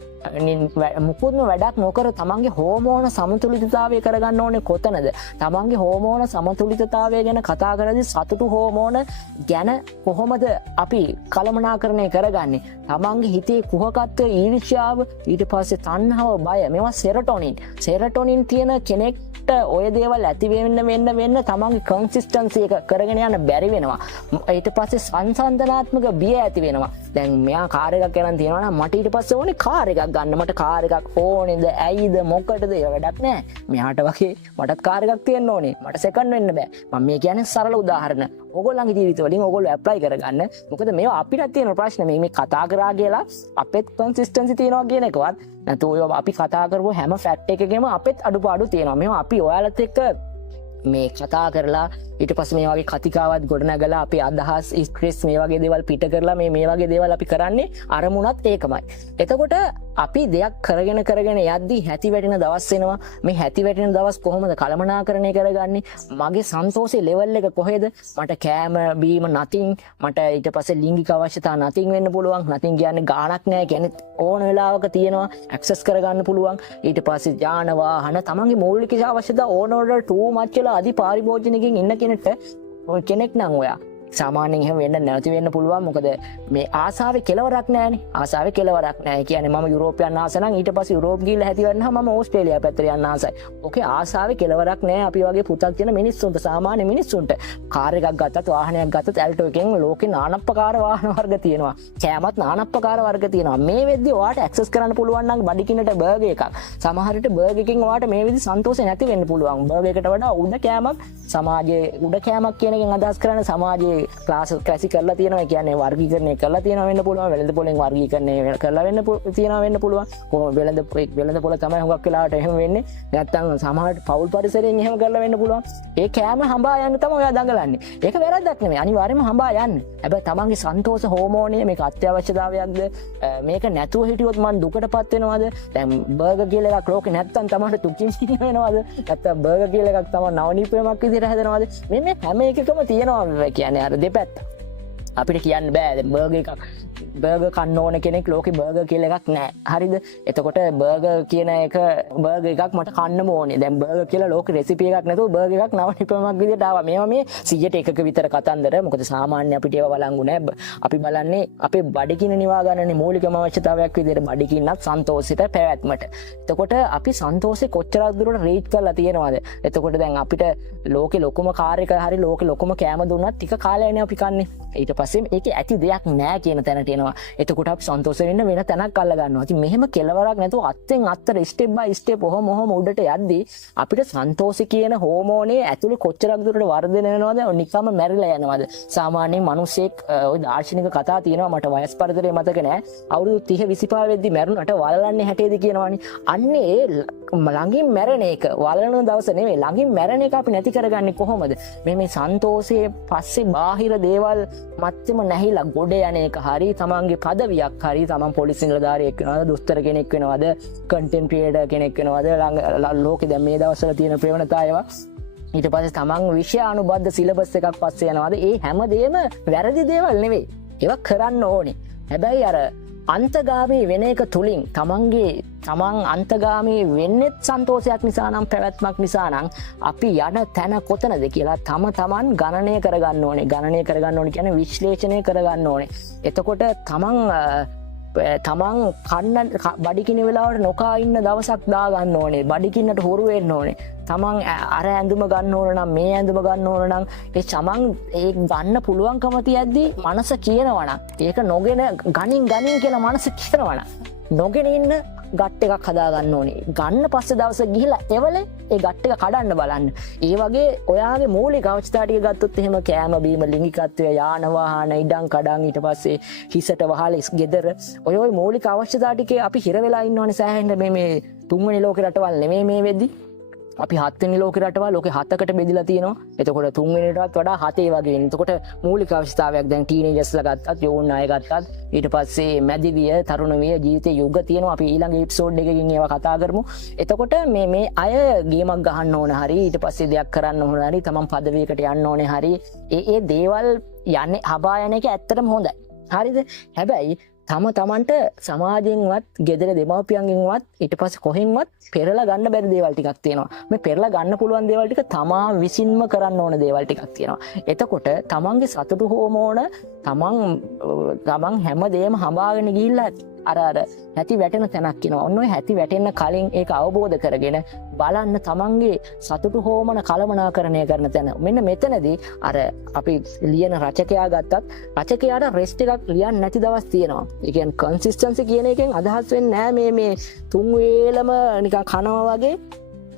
මුකුත්ම වැඩක් නොකර තමන්ගේ හෝමෝන සමතුලිතතාවය කරගන්න ඕනේ කොතනද? තමන්ගේ හෝමෝන සමතුලිතතාවය ගැන කතා කරද්දී සතුටු හෝමෝන ගැන කොහොමද අපි කළමනාකරණය කරගන්නේ? තමන්ගේ හිතේ කුහකත්වය, ඊර්ෂ්‍යාව, ඊට පස්සේ තණ්හාව, බය, මේවා සෙරටොනින් තියෙන කෙනෙක්ට ඔය දේවල් ඇති වෙන්න තමන්ගේ කන්සිස්ටන්සි එක කරගෙන යන්න බැරි වෙනවා. ඊට පස්සේ සංසන්දනාත්මක බිය ඇති වෙනවා. දැන් මෙයා කාර් එකක් ගන්න තියනවා නම් මට ඊට පස්සේ ඕනේ කාර් එකක් ගන්න. මට කාර් එකක් ඕනේද? ඇයිද? මොකටද? ඒ වැඩක් නෑ. මෙයාට වගේ මටත් කාර් එකක් තියෙන්න ඕනේ. මට සෙකන්ඩ් වෙන්න බෑ. මම මේ කියන්නේ සරල උදාහරණ. ඕගොල්ලන්ගේ ජීවිතවලින් ඕගොල්ලෝ ඇප්ලයි කරගන්න. මොකද මේවා අපිට තියෙන ප්‍රශ්න මේ කතා කරා කියලා අපෙත් කන්සිස්ටන්සි තියනවා කියන එකවත් නැත්නම් අපි කතා කරපුව හැම ෆැක්ට් එකකෙම අපෙත් අඩුපාඩු තියෙනවා. මේවා අපි ඔයාලත් එක්ක මේ කතා කරලා ඊට පස්සේ මේ වගේ කතිකාවත් ගොඩනගලා අපි අදහස් ස්ට්‍රෙස් මේ වගේ දේවල් පිට කරලා මේ වගේ දේවල් අපි කරන්නේ අරමුණත් ඒකමයි. එතකොට අපි දෙයක් කරගෙන යද්දී හැටි වැටෙන දවස් එනවා. මේ හැටි වැටෙන දවස් කොහොමද කළමනාකරණය කරගන්නේ? මගේ සන්තෝෂයේ ලෙවල් එක කොහෙද? මට කෑම බීම nothing, මට ඊට පස්සේ ලිංගික අවශ්‍යතා nothing වෙන්න පුළුවන්. nothing කියන්නේ ගාණක් නෑ. කියන්නේ ඕන වෙලාවක තියෙනවා, ඇක්සස් කරගන්න පුළුවන්. ඊට පස්සේ යාන වාහන තමන්ගේ මූලික අවශ්‍යතා ඕන ඕඩර් too much වෙලා අධි පාරිභෝජනකින් ඉන්න කෙනෙක් නම් ඔයා සාමාන්‍යයෙන් එහෙම වෙන්න නැති වෙන්න පුළුවන්. මොකද මේ ආසාවේ කෙලවරක් නැහැනේ. ආසාවේ කෙලවරක් නැහැ. කියන්නේ මම යුරෝපියන් ආස නම් ඊට පස්සේ යුරෝප් ගිහිල්ලා හැටි වෙන්නා මම ඕස්ට්‍රේලියා පැත්තට යන්න ආසයි. ඕකේ ආසාවේ කෙලවරක් නැහැ. අපි වගේ පුතක් තියෙන මිනිස්සුන්ට, සාමාන්‍ය මිනිස්සුන්ට කාර් එකක් ගත්තත් වාහනයක් ගත්තත් ඇල්ටෝ එකෙන් ලෝකේ නානප්පකාර වාහන වර්ග තියෙනවා. කෑමත් නානප්පකාර වර්ග තියෙනවා. මේ වෙද්දි ඔයාට ඇක්සස් කරන්න පුළුවන් නම් බඩිකිනට බර්ගර් එකක්. සමහර විට බර්ගර් එකකින් ඔයාට මේ වෙද්දි සන්තෝෂය නැති වෙන්න පුළුවන්. බර්ගර් එකට වඩා උඩ කෑමක් සමාජයේ උඩ කෑමක් කියන එකෙන් අදහස් කරන්නේ සමාජයේ ක්ලාස් ක්ලාසි කරලා තියෙනවා. කියන්නේ වර්ගීකරණය කරලා තියෙනවා වෙන්න පුළුවන්. වෙළඳ පොලෙන් වර්ගීකරණය කරලා තියෙනවා වෙන්න පුළුවන්. කොහොම වෙළඳ පොල තමයි හුඟක් වෙලාවට එහෙම වෙන්නේ. නැත්තම් සමහරට පෞල් පරිසරයෙන් එහෙම කරලා වෙන්න පුළුවන්. ඒ කෑම හඹා යන්න තමයි ඔයා දඟලන්නේ. ඒක වැරද්දක් නෙමෙයි. අනිවාර්යයෙන්ම හඹා යන්න. හැබැයි තමන්ගේ සන්තෝෂ හෝමෝනිය මේක අත්‍යවශ්‍යතාවයක්ද? මේක නැතුව හිටියොත් මං දුකටපත් වෙනවද? දැන් බර්ගර් කියලා එකක් ලෝකේ නැත්තම් තමන්ට තුකින් වෙනවද? නැත්තම් බර්ගර් කියලා එකක් තමන් නවනීපයමක් විදිහට හැදෙනවද? මේ හැම එකකම තියෙනවා කියන්නේ අර දෙපැත්ත. අපිට කියන්න බෑ බර්ග එකක් බර්ග කන්න ඕන කෙනෙක් ලෝක බර්ග කියල එකක් නෑ හරිද එතකොට බර්ග කියන එක බර්ග එකක් මට කන්න ඕනේ දැන් බර්ග කියලා ලෝක රෙසිපිය එකක් නැතුව බර්ග එකක් නව නිපමක් විදිහට ආවා මේවා මේ 100ට එකක විතර කතන්දර මොකද සාමාන්‍ය අපිට ඒවා බලංගු නෑ අපි බලන්නේ අපේ බඩගින්න නිවා ගන්නනේ මූලිකම අවශ්‍යතාවයක් විදිහට බඩගින්නත් සන්තෝෂිත පැවැත්මට එතකොට අපි සන්තෝෂේ කොච්චරක් දුරට රීච් කරලා තියෙනවද එතකොට දැන් අපිට ලෝකෙ ලොකුම කාර් එක හරි ලෝකෙ ලොකුම කෑම දුන්නත් ටික කාලයක්නේ අපි කන්නේ ඊට පස්සේ ඒකේ ඇති දෙයක් නෑ කියන තැනට එනවා එතකොට අපි සන්තෝෂ වෙන්න වෙන තැනක් අල්ල ගන්නවා ඉතින් මෙහෙම කෙලවරක් නැතුව අත්ෙන් අත්තට ස්ටෙප් බයි ස්ටෙප් ඔහොම උඩට යද්දී අපිට සන්තෝෂි කියන හෝමෝනේ ඇතුලේ කොච්චරක් දුරට වර්ධනය වෙනවද නිකම්ම මැරිලා යනවද සාමාන්‍යයෙන් මිනිස්සෙක් ওই දාර්ශනික කතා තියෙනවා මට වයස් පරතරේ මතක නෑ අවුරුදු 30 25 වෙද්දි මැරුණට වලලන්නේ හැටේද කියනවනේ අන්නේ ඒ ළඟින් මැරෙන එක වලලන දවස නෙවෙයි ළඟින් මැරෙන එක අපි නැති කරගන්නේ කොහොමද මේ සන්තෝෂයේ පස්සේ බාහිර දේවල් මැත්තේම නැහිලා ගොඩ යන එක හරි තමන්ගේ පදවියක් හරි තමන් පොලිස් නිලධාරියෙක් වෙනවද දොස්තර කෙනෙක් වෙනවද කන්ටෙන්ට් ක්‍රියේටර් කෙනෙක් වෙනවද ලෝකෙ දැන් මේ දවස්වල තියෙන ප්‍රවණතාව ඒවා ඊට පස්සේ තමන් විෂය අනුබද්ධ සිලබස් එකක් පස්සේ යනවාද ඒ හැමදේම වැරදි දේවල් නෙවෙයි ඒවා කරන්න ඕනේ හැබැයි අර අන්තගාමී වෙන එක තුලින් තමන් අන්තගාමී වෙන්නෙත් සන්තෝෂයක් නිසා නම් පැවැත්මක් නිසා නම් අපි යන තැන කොතනද කියලා තමන් ගණනය කරගන්න ඕනේ කියන්නේ විශ්ලේෂණය කරගන්න ඕනේ එතකොට තමන් කන්න බඩිකින වෙලාවට නොකා ඉන්න දවසක් දාගන්න ඕනේ බඩිකින්නට හොරු වෙන්න ඕනේ තමන් අර ඇඳුම ගන්න ඕන නම් මේ ඇඳුම ගන්න ඕන නම් ඒ තමන් ඒ ගන්න පුළුවන්කම තියද්දි මනස කියනවනම් ඒක නොගෙන ගනින් කියලා මනස කියනවනම් නොගෙන ඉන්න ගට් එකක් හදා ගන්න ඕනේ ගන්න පස්සේ දවස ගිහිලා එවලේ ඒ ගට් එක කඩන්න බලන්න ඒ වගේ ඔයාගේ මූලික අවශ්‍යතා ටික ගත්තොත් එහෙම කෑම බීම ලිංගිකත්වය යාන වාහන ඉඩම් කඩම් ඊට පස්සේ හිසට වහල ගෙදර ඔය මූලික අවශ්‍යතා ටිකේ අපි හිර වෙලා ඉන්නවනේ සෑහෙන්න මේ තුන්වෙනි ලෝකේ රටවල් නෙමෙයි මේ වෙද්දි අපි හත්වෙනි ලෝකේ රටවල් ලෝකේ 7කට බෙදලා තියෙනවා. එතකොට තුන්වෙනිටත් වඩා 7 වගේ වෙන. එතකොට මූලික අවශ්‍යතාවයක් දැන් ටීනේජර්ස්ලා ගත්තත්, යෝන් අය ගත්තත්, ඊට පස්සේ මැදිවිය, තරුණ විය ජීවිතේ යුග තියෙනවා. අපි ඊළඟ එපිසෝඩ් එකකින් ඒවා කතා කරමු. එතකොට මේ අය ගේමක් ගහන්න ඕන හරි, ඊට පස්සේ දෙයක් කරන්න ඕන හරි, තමන් පදවියකට යන්න ඕනේ හරි. ඒ දේවල් යන්නේ හබා යන එක ඇත්තටම හොඳයි. හරිද? හැබැයි තමන්ට සමාජයෙන්වත් ගෙදර දෙමාපියන්ගෙන්වත් ඊට පස්සේ කොහෙන්වත් පෙරලා ගන්න බැරි දේවල් ටිකක් තියෙනවා. මේ පෙරලා ගන්න පුළුවන් දේවල් ටික තමා විසින්ම කරන්න ඕන දේවල් ටිකක් තියෙනවා. එතකොට තමන්ගේ සතුටු හෝමෝන තමන් හැමදේම හඹාගෙන ගිහිල්ලා අර හැටි වැටෙන තැනක් එනවා. ඔන්න ඔය හැටි වැටෙන්න කලින් ඒක අවබෝධ කරගෙන බලන්න තමන්ගේ සතුටු හෝමන කළමනාකරණය කරන තැන. මෙන්න මෙතනදී අර අපි ලියන රචකයා ගත්තත් රචකයාට රෙස්ට් එකක් ලියන්න නැති දවස් තියෙනවා. ඒ කියන්නේ කන්සිස්ටන්සි කියන එකෙන් අදහස් වෙන්නේ නැහැ මේ තුන් වේලම නිකන් කනවා වගේ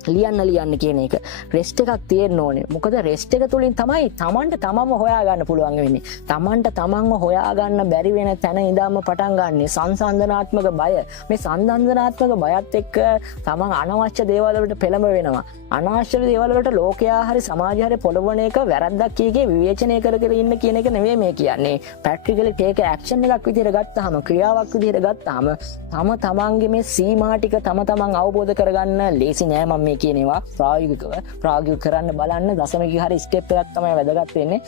ලියන්න කියන එක. රෙස්ට් එකක් තියෙන්න ඕනේ. මොකද රෙස්ට් එක තුලින් තමයි තමන්ට තමන්ම හොයාගන්න පුළුවන් වෙන්නේ. තමන්ට තමන්ව හොයාගන්න බැරි වෙන තැන ඉඳන්ම පටන් ගන්න සංසන්දනාත්මක බය. මේ සංසන්දනාත්මක බයත් එක්ක තමන් අනවශ්‍ය දේවල් වලට පෙළඹ වෙනවා. අනවශ්‍ය දේවල් වලට ලෝකයා හරි සමාජය හරි පොළවන එක වැරද්දක් කීකේ විවේචනය කර ඉන්න කියන එක නෙවෙයි මේ කියන්නේ. ප්‍රැක්ටිකලි ටේක් ඇක්ෂන් එකක් විදිහට ගත්තාම, ක්‍රියාවක් විදිහට ගත්තාම තමන්ගේ මේ සීමා ටික තමන් අවබෝධ කරගන්න ලේසි නෑ. මම කියනවා ප්‍රායෝගික කරන්න බලන්න දශමක හරි ස්ටෙප් එකක් තමයි වැදගත් වෙන්නේ.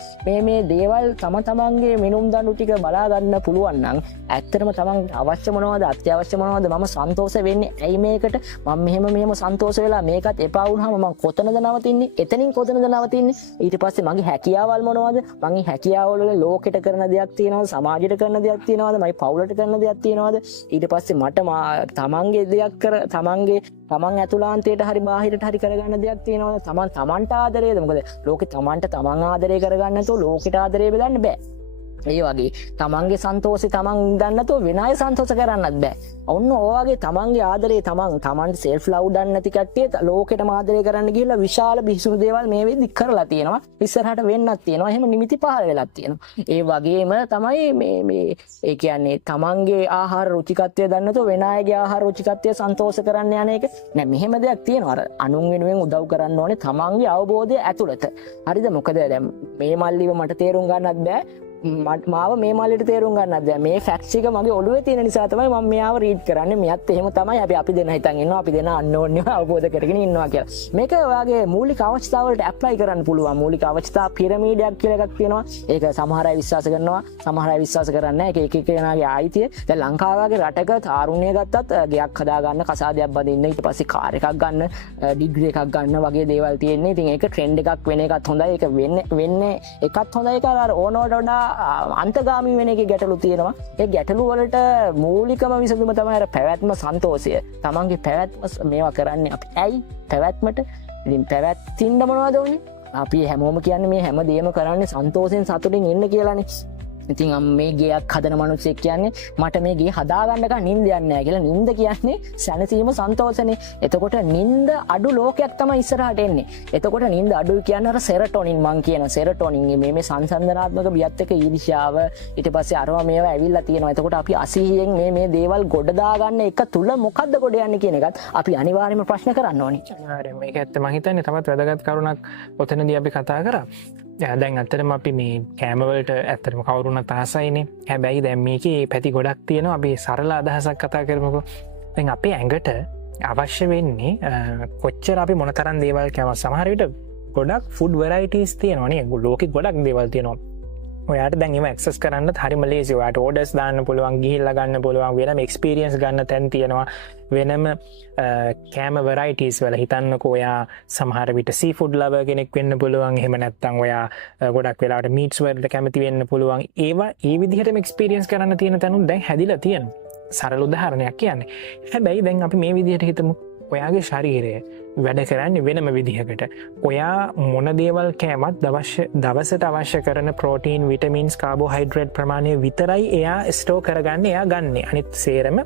මේ දේවල් තමන්ගේ මිනුම් දඬු ටික බලා ගන්න පුළුවන් නම් ඇත්තටම තමන් අවශ්‍ය මොනවද අත්‍යවශ්‍ය මොනවද මම සන්තෝෂ වෙන්නේ ඇයි මේකට මම මෙහෙම සන්තෝෂ වෙලා මේකත් එපා වුණාම මම කොතනද නවතින්නේ එතනින් කොතනද නවතින්නේ ඊට පස්සේ මගේ හැකියාවල් මොනවද මගේ හැකියාවල් වල ලෝකෙට කරන දෙයක් තියෙනවද සමාජයට කරන දෙයක් තියෙනවද මගේ පවුලට කරන දෙයක් තියෙනවද ඊට පස්සේ මට තමන්ගේ දෙයක් තමන් ඇතුළාන්තයට හරි බාහිරට හරි කරගන්න දෙයක් තියෙනවා. තමන්ට ආදරේද? මොකද ලෝකේ තමන්ට තමන් ආදරය කරගන්න නැතුව ලෝකෙට ආදරය බෙදන්න බෑ. ඒ වගේ තමන්ගේ සන්තෝෂේ තමන් දන්නේ නැතුව වෙන අය සන්තෝෂ කරන්නත් බෑ. ඔන්න ඔයගේ තමන්ගේ ආදරේ තමන්ට සෙල්ෆ් ලව් දන්නේ නැති කට්ටිය ලෝකෙටම ආදරය කරන්න ගිහලා විශාල බිහිසුණු දේවල් මේ වෙද්දි කරලා තියෙනවා. ඉස්සරහට වෙන්නත් තියෙනවා. එහෙම නිමිති පහළ වෙලක් තියෙනවා. ඒ වගේම තමයි මේ ඒ කියන්නේ තමන්ගේ ආහාර රුචිකත්වය දන්නේ නැතුව වෙන අයගේ ආහාර රුචිකත්වය සන්තෝෂ කරන්න යන එක නෑ. මෙහෙම දෙයක් තියෙනවා. අර අනුන් වෙනුවෙන් උදව් කරන්න ඕනේ තමන්ගේ අවබෝධය ඇතුළත. හරිද? මොකද දැන් මේ මල්ලිව මට තේරුම් ගන්නත් බෑ. මාව මේ මල්ලට තේරුම් ගන්නද මේ ෆැක්ෂික මගේ ඔලුව තියෙන නිසා තමයි මම මෙයාව රීඩ් කරන්නේ මෙයත් එහෙම තමයි අපි දෙන්න හිතන් ඉන්නවා අපි දෙන්න අන්නෝන්‍යව අවබෝධ කරගෙන ඉන්නවා කියලා මේක ඔයාගේ මූලික අවශ්‍යතාවලට ඇප්ලයි කරන්න පුළුවන් මූලික අවශ්‍යතා පිරමීඩයක් කියලා එකක් තියෙනවා ඒක සමහර අය විශ්වාස කරනවා සමහර අය විශ්වාස කරන්නේ නැහැ ඒක එක කෙනාගේ ආයිතිය දැන් ලංකාව වගේ රටක තාරුණ්‍ය ගත්තත් ගෙයක් හදා ගන්න කසාදයක් බඳින්න ඊට පස්සේ කාර් එකක් ගන්න ඩිග්‍රී එකක් ගන්න වගේ දේවල් තියෙන්නේ ඉතින් ඒක ට්‍රෙන්ඩ් එකක් වෙන එකත් හොඳයි ඒක වෙන්නේ එකත් හොඳයි කියලා අර ඕනෝට වඩා අන්තගාමී වෙන එක ගැටලු තියෙනවා ඒ ගැටලු වලට මූලිකම විසඳුම තමයි අර පැවැත්ම සන්තෝෂය තමන්ගේ පැවැත්ම මේවා කරන්නේ අපි ඇයි පැවැත්මට ඉතින් පැවැත්තින්න මොනවද ඕනේ අපි හැමෝම කියන්නේ මේ හැම දෙයක්ම කරන්නේ සන්තෝෂෙන් සතුටින් ඉන්න කියලානේ ඉතින් මේ ගේයක් හදන මනුස්සයෙක් කියන්නේ මට මේ ගේ හදාගන්නකම් නිින්ද යන්නේ නැහැ කියලා නිින්ද කියන්නේ සැනසීම සන්තෝෂනේ එතකොට නිින්ද අඩු ලෝකයක් තමයි ඉස්සරහට එන්නේ එතකොට නිින්ද අඩු කියන්නේ අර සෙරටොනින් මං කියන සෙරටොනින් මේ සංසන්දනාත්මක බියත් එක්ක ඊර්ෂ්‍යාව ඊට පස්සේ අරවා මේවා ඇවිල්ලා තියෙනවා එතකොට අපි අසීයෙන් මේ දේවල් ගොඩ දාගන්න එක තුල මොකද්ද ගොඩ යන්නේ කියන එකත් අපි අනිවාර්යයෙන්ම ප්‍රශ්න කරන්න ඕනේ අනිවාර්යයෙන් මේක ඇත්ත මම හිතන්නේ තමත් වැදගත් කරුණක් ඔතනදී අපි කතා කරා දැන් අතරම අපි මේ කෑමවලට ඇත්තරම කවරුණත් ආසයිනේ හැබැයි දැන් මේකේ පැති ගොඩක් තියෙනවා අපි සරල අදහසක් කතා කරමුකෝ දැන් අපේ ඇඟට අවශ්‍ය වෙන්නේ කොච්චර අපි මොනතරම් දේවල් කෑවද සමහර විට ගොඩක් ෆුඩ් වෙරයිටිස් තියෙනවා නේ ලෝකෙ ගොඩක් දේවල් තියෙනවා ඔයාට දැන් ඒව ඇක්සස් කරන්නත් හරිම ලේසි ඔයාට ඕඩර්ස් දාන්න පුළුවන් ගිහිල්ලා ගන්න පුළුවන් වෙනම එක්ස්පීරියන්ස් ගන්න තැන් තියෙනවා වෙනම කෑම වෙරයිටිස් වල හිතන්නකෝ ඔයා සමහර විට සී ෆුඩ් ලවර් කෙනෙක් වෙන්න පුළුවන් එහෙම නැත්නම් ඔයා ගොඩක් වෙලාවට මීට්ස් වලට කැමති වෙන්න පුළුවන් ඒවා ඒ විදිහටම එක්ස්පීරියන්ස් කරන්න තියෙන තැනුත් දැන් හැදිලා තියෙනවා සරල උදාහරණයක් කියන්නේ හැබැයි දැන් අපි මේ විදිහට හිතමු ඔයාගේ ශරීරය වැඩ කරන්නේ වෙනම විදිහකට ඔයා මොන දේවල් කෑමත් දවසට අවශ්‍ය කරන ප්‍රෝටීන් විටමින්ස් කාබෝහයිඩ්‍රේට් ප්‍රමාණය විතරයි එයා ස්ටෝ කරගන්න එයා ගන්න අනිත් සේරම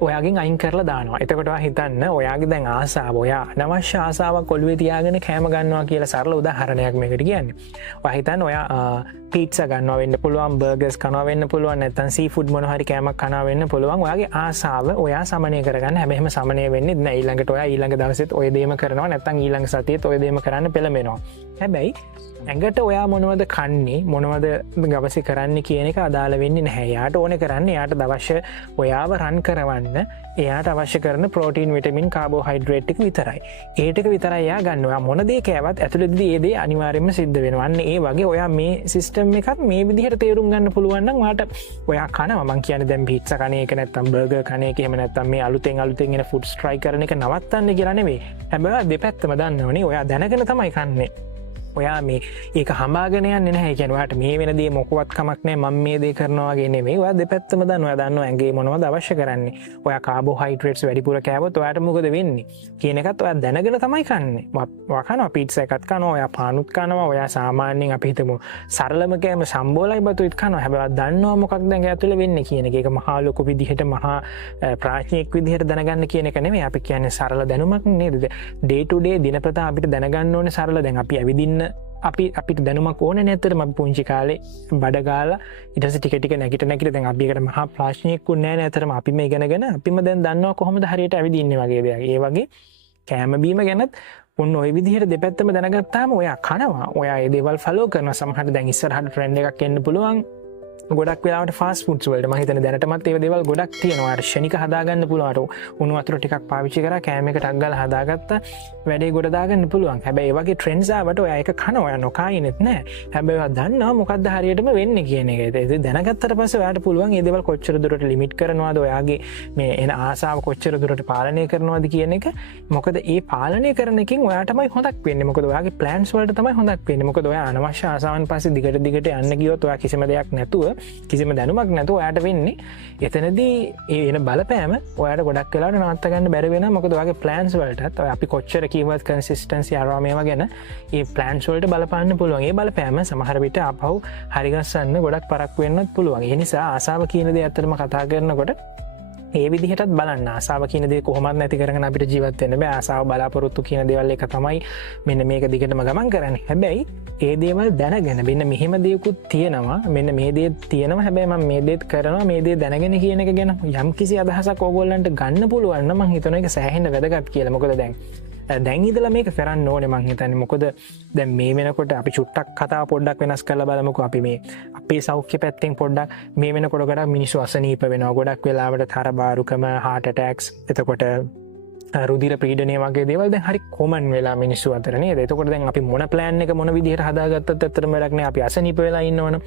ඔයාගෙන් අයින් කරලා දානවා එතකොට හිතන්න ඔයාගේ දැන් ආසාව ඔයා අනවශ්‍ය ආසාවක් ඔළුවේ තියාගෙන කෑම ගන්නවා කියලා සරල උදාහරණයක් මේකට කියන්නේ ඔයා හිතන්න ඔයා පීට්සා ගන්නවා වෙන්න පුළුවන් බර්ගර්ස් කනවා වෙන්න පුළුවන් නැත්නම් සී ෆුඩ් මොන හරි කෑමක් කනවා වෙන්න පුළුවන් ඔයාගේ ආසාව ඔයා සමනය කරගන්න හැබැයි එහෙම සමනය වෙන්නේ නැහැ ඊළඟට ඔයා ඊළඟ දවසෙත් ඔය දේම කරනවා නැත්නම් ඊළඟ සතියේත් ඔය දේම කරන්න පෙළඹෙනවා හැබැයි ඇඟට ඔයා මොනවද කන්නේ මොනවද ගවසි කරන්නේ කියන එක අදාළ වෙන්නේ නැහැ. එයාට ඕනේ කරන්නේ එයාට අවශ්‍ය ඔයාව රන් කරවන්න එයාට අවශ්‍ය කරන ප්‍රෝටීන් විටමින් කාබෝහයිඩ්‍රේට් ටික විතරයි. ඒ ටික විතරයි එයා ගන්න. ඔයා මොන දේ කෑවත් ඇතුළතදී ඒ දේ අනිවාර්යයෙන්ම සිද්ධ වෙනවා. අන්න ඒ වගේ ඔයා මේ සිස්ටම් එකත් මේ විදිහට තේරුම් ගන්න පුළුවන් නම් ඔයාට ඔයා කනවා මං කියන්නේ දැන් පීට්සා කන එක නැත්නම් බර්ගර් කන එක එහෙම නැත්නම් මේ අලුතෙන් එන ෆුඩ්ස් try කරන එක නවත්තන්න කියලා නෙවෙයි. හැබැයි දෙපැත්තම දන්නවනේ. ඔයා දැනගෙන තමයි කන්නේ. ඔයා මේ ඒක හමාගෙන යන්නේ නැහැ කියන්නේ ඔයාට මේ වෙන දේ මොකවත් කමක් නැහැ මම මේ දේ කරනවා වගේ නෙමෙයි ඔයා දෙපැත්තම දන්නවා ඔයා දන්නවා ඇඟේ මොනවද අවශ්‍ය කරන්නේ ඔයා කාබෝහයිඩ්‍රේට්ස් වැඩිපුර කෑවොත් ඔයාට මොකද වෙන්නේ කියන එකත් ඔයා දැනගෙන තමයි කන්නේ ඔයා කනවා පීට්සා එකක් කනවා ඔයා පානුත් කනවා ඔයා සාමාන්‍යයෙන් අපි හිතමු සරලම කෑම සම්බෝලයි බතුත් කනවා හැබැයි ඔයා දන්නවා මොකක්ද ඇඟ ඇතුලේ වෙන්නේ කියන එක ඒක මහා ලොකු විදිහට මහා ප්‍රාඥයෙක් විදිහට දැනගන්න කියන එක නෙමෙයි අපි කියන්නේ සරල දැනුමක් නේද ඩේ ටු ඩේ දිනපතා අපිට දැනගන්න ඕනේ සරල දැන් අපි ඇවිදින්න අපිට දැනුමක් ඕනේ නැත්තටම අපි පුංචි කාලේ බඩ ගාලා ඊට පස්සේ ටික ටික නැගිට දැන් අපි එකට මහා ප්‍රශ්නයක් වුණේ නැහැ නැතරම අපි මේ ඉගෙනගෙන අපිම දැන් දන්නවා කොහොමද හරියට ඇවිදින්නේ වගේ දෙයක්. ඒ වගේ කෑම බීම ගැනත් ඔන්න ඔය විදිහට දෙපැත්තම දැනගත්තාම ඔයා කනවා. ඔයා ඒ දේවල් ෆලෝ කරනවා. සමහරට දැන් ඉස්සරහට ට්‍රෙන්ඩ් එකක් එන්න පුළුවන්. ගොඩක් වෙලාවට ෆාස්ට් ෆුඩ්ස් වලට මම හිතන්නේ දැනටමත් ඒ දේවල් ගොඩක් තියෙනවා. අර ශනික හදාගන්න පුළුවන්. උණු වතුර ටිකක් පාවිච්චි කරලා කෑම එකට ටක් ගාලා හදාගත්තා වැඩේ ගොඩ දාගන්න පුළුවන්. හැබැයි ඒ වගේ ට්‍රෙන්ඩ්ස් ආවට ඔයා ඒක කනවා. ඔයා නොකයිනෙත් නෑ. හැබැයි ඔයා දන්නවා මොකද්ද හරියටම වෙන්නේ කියන එක. ඒක දැනගත්තට පස්සේ ඔයාට පුළුවන් මේ දේවල් කොච්චර දුරට ලිමිට් කරනවද ඔයාගේ මේ එන ආසාව කොච්චර දුරට පාලනය කරනවද කියන එක. මොකද ඒ පාලනය කරන එකෙන් ඔයාටමයි හොඳක් වෙන්නේ. මොකද ඔයාගේ ප්ලෑන්ස් වලට තමයි හොඳක් වෙන්නේ. මොකද ඔයා අනවශ්‍ය ආසාවන් පස්සේ දිගට යන්න ගියොත් ඔයා කිසිම දෙයක් නැතුව කිසිම දැනුමක් නැතුව ඔයාට වෙන්නේ එතනදී ඒ එන බලපෑම ඔයාට ගොඩක් වෙලාවට නවත්ත ගන්න බැරි වෙනවා මොකද ඔයාගේ ප්ලෑන්ස් වලටත් ඔය අපි කොච්චර කීවර්ඩ් කන්සිස්ටන්සි අරවා මේවා ගැන ඒ ප්ලෑන්ස් වලට බලපාන්න පුළුවන් ඒ බලපෑම සමහර විට ආපහු හරිගස්සන්න ගොඩක් පරක්කු වෙන්නත් පුළුවන් ඒ නිසා ආසාව කියන දේ ඇත්තටම කතා කරනකොට ඒ විදිහටත් බලන්න ආසාව කියන දේ කොහොමද නැති කරගෙන අපිට ජීවත් වෙන්න බෑ ආසාව බලාපොරොත්තු කියන දේවල් එක තමයි මෙන්න මේක දිගටම ගමන් කරන්නේ හැබැයි ඒ දේවල් දැනගෙන මෙන්න මෙහෙම දේකුත් තියෙනවා මෙන්න මේ දේ තියෙනවා හැබැයි මම මේ දේත් කරනවා මේ දේ දැනගෙන කියන එක ගැන යම් කිසි අදහසක් ඕගොල්ලන්ට ගන්න පුළුවන් නම් මම හිතනවා ඒක සෑහෙන වැදගත් කියලා මොකද දැන් දැන්ඉදල මේක කරන්න ඕන මංහිතන්න මොකද දැ මේ වෙනකොට අපි චුට්ටක් කතා පොඩ්ඩක් වෙනස් කල බලමුක අපි මේ අපේ සෞඛ්‍ය පැත්තෙන් පොඩ්ඩක් මේ වෙන කොට ගොඩක් මිනිස්සු අසනීප වෙන ගොඩක් වෙලාවට තරබාරුකම හාට ටැක්ස් එතකොට රුදිර පීඩනය වගේ දේවල් හරි කොමන් වෙලා මිනිස්සු අතරනේ එතකොට දැන් අපි මොන ප්ලෑන් එක මොන විදිහට හදාගත්තත් ඇතරමරක්න අපි අසනීප වෙලා ඉන්නවන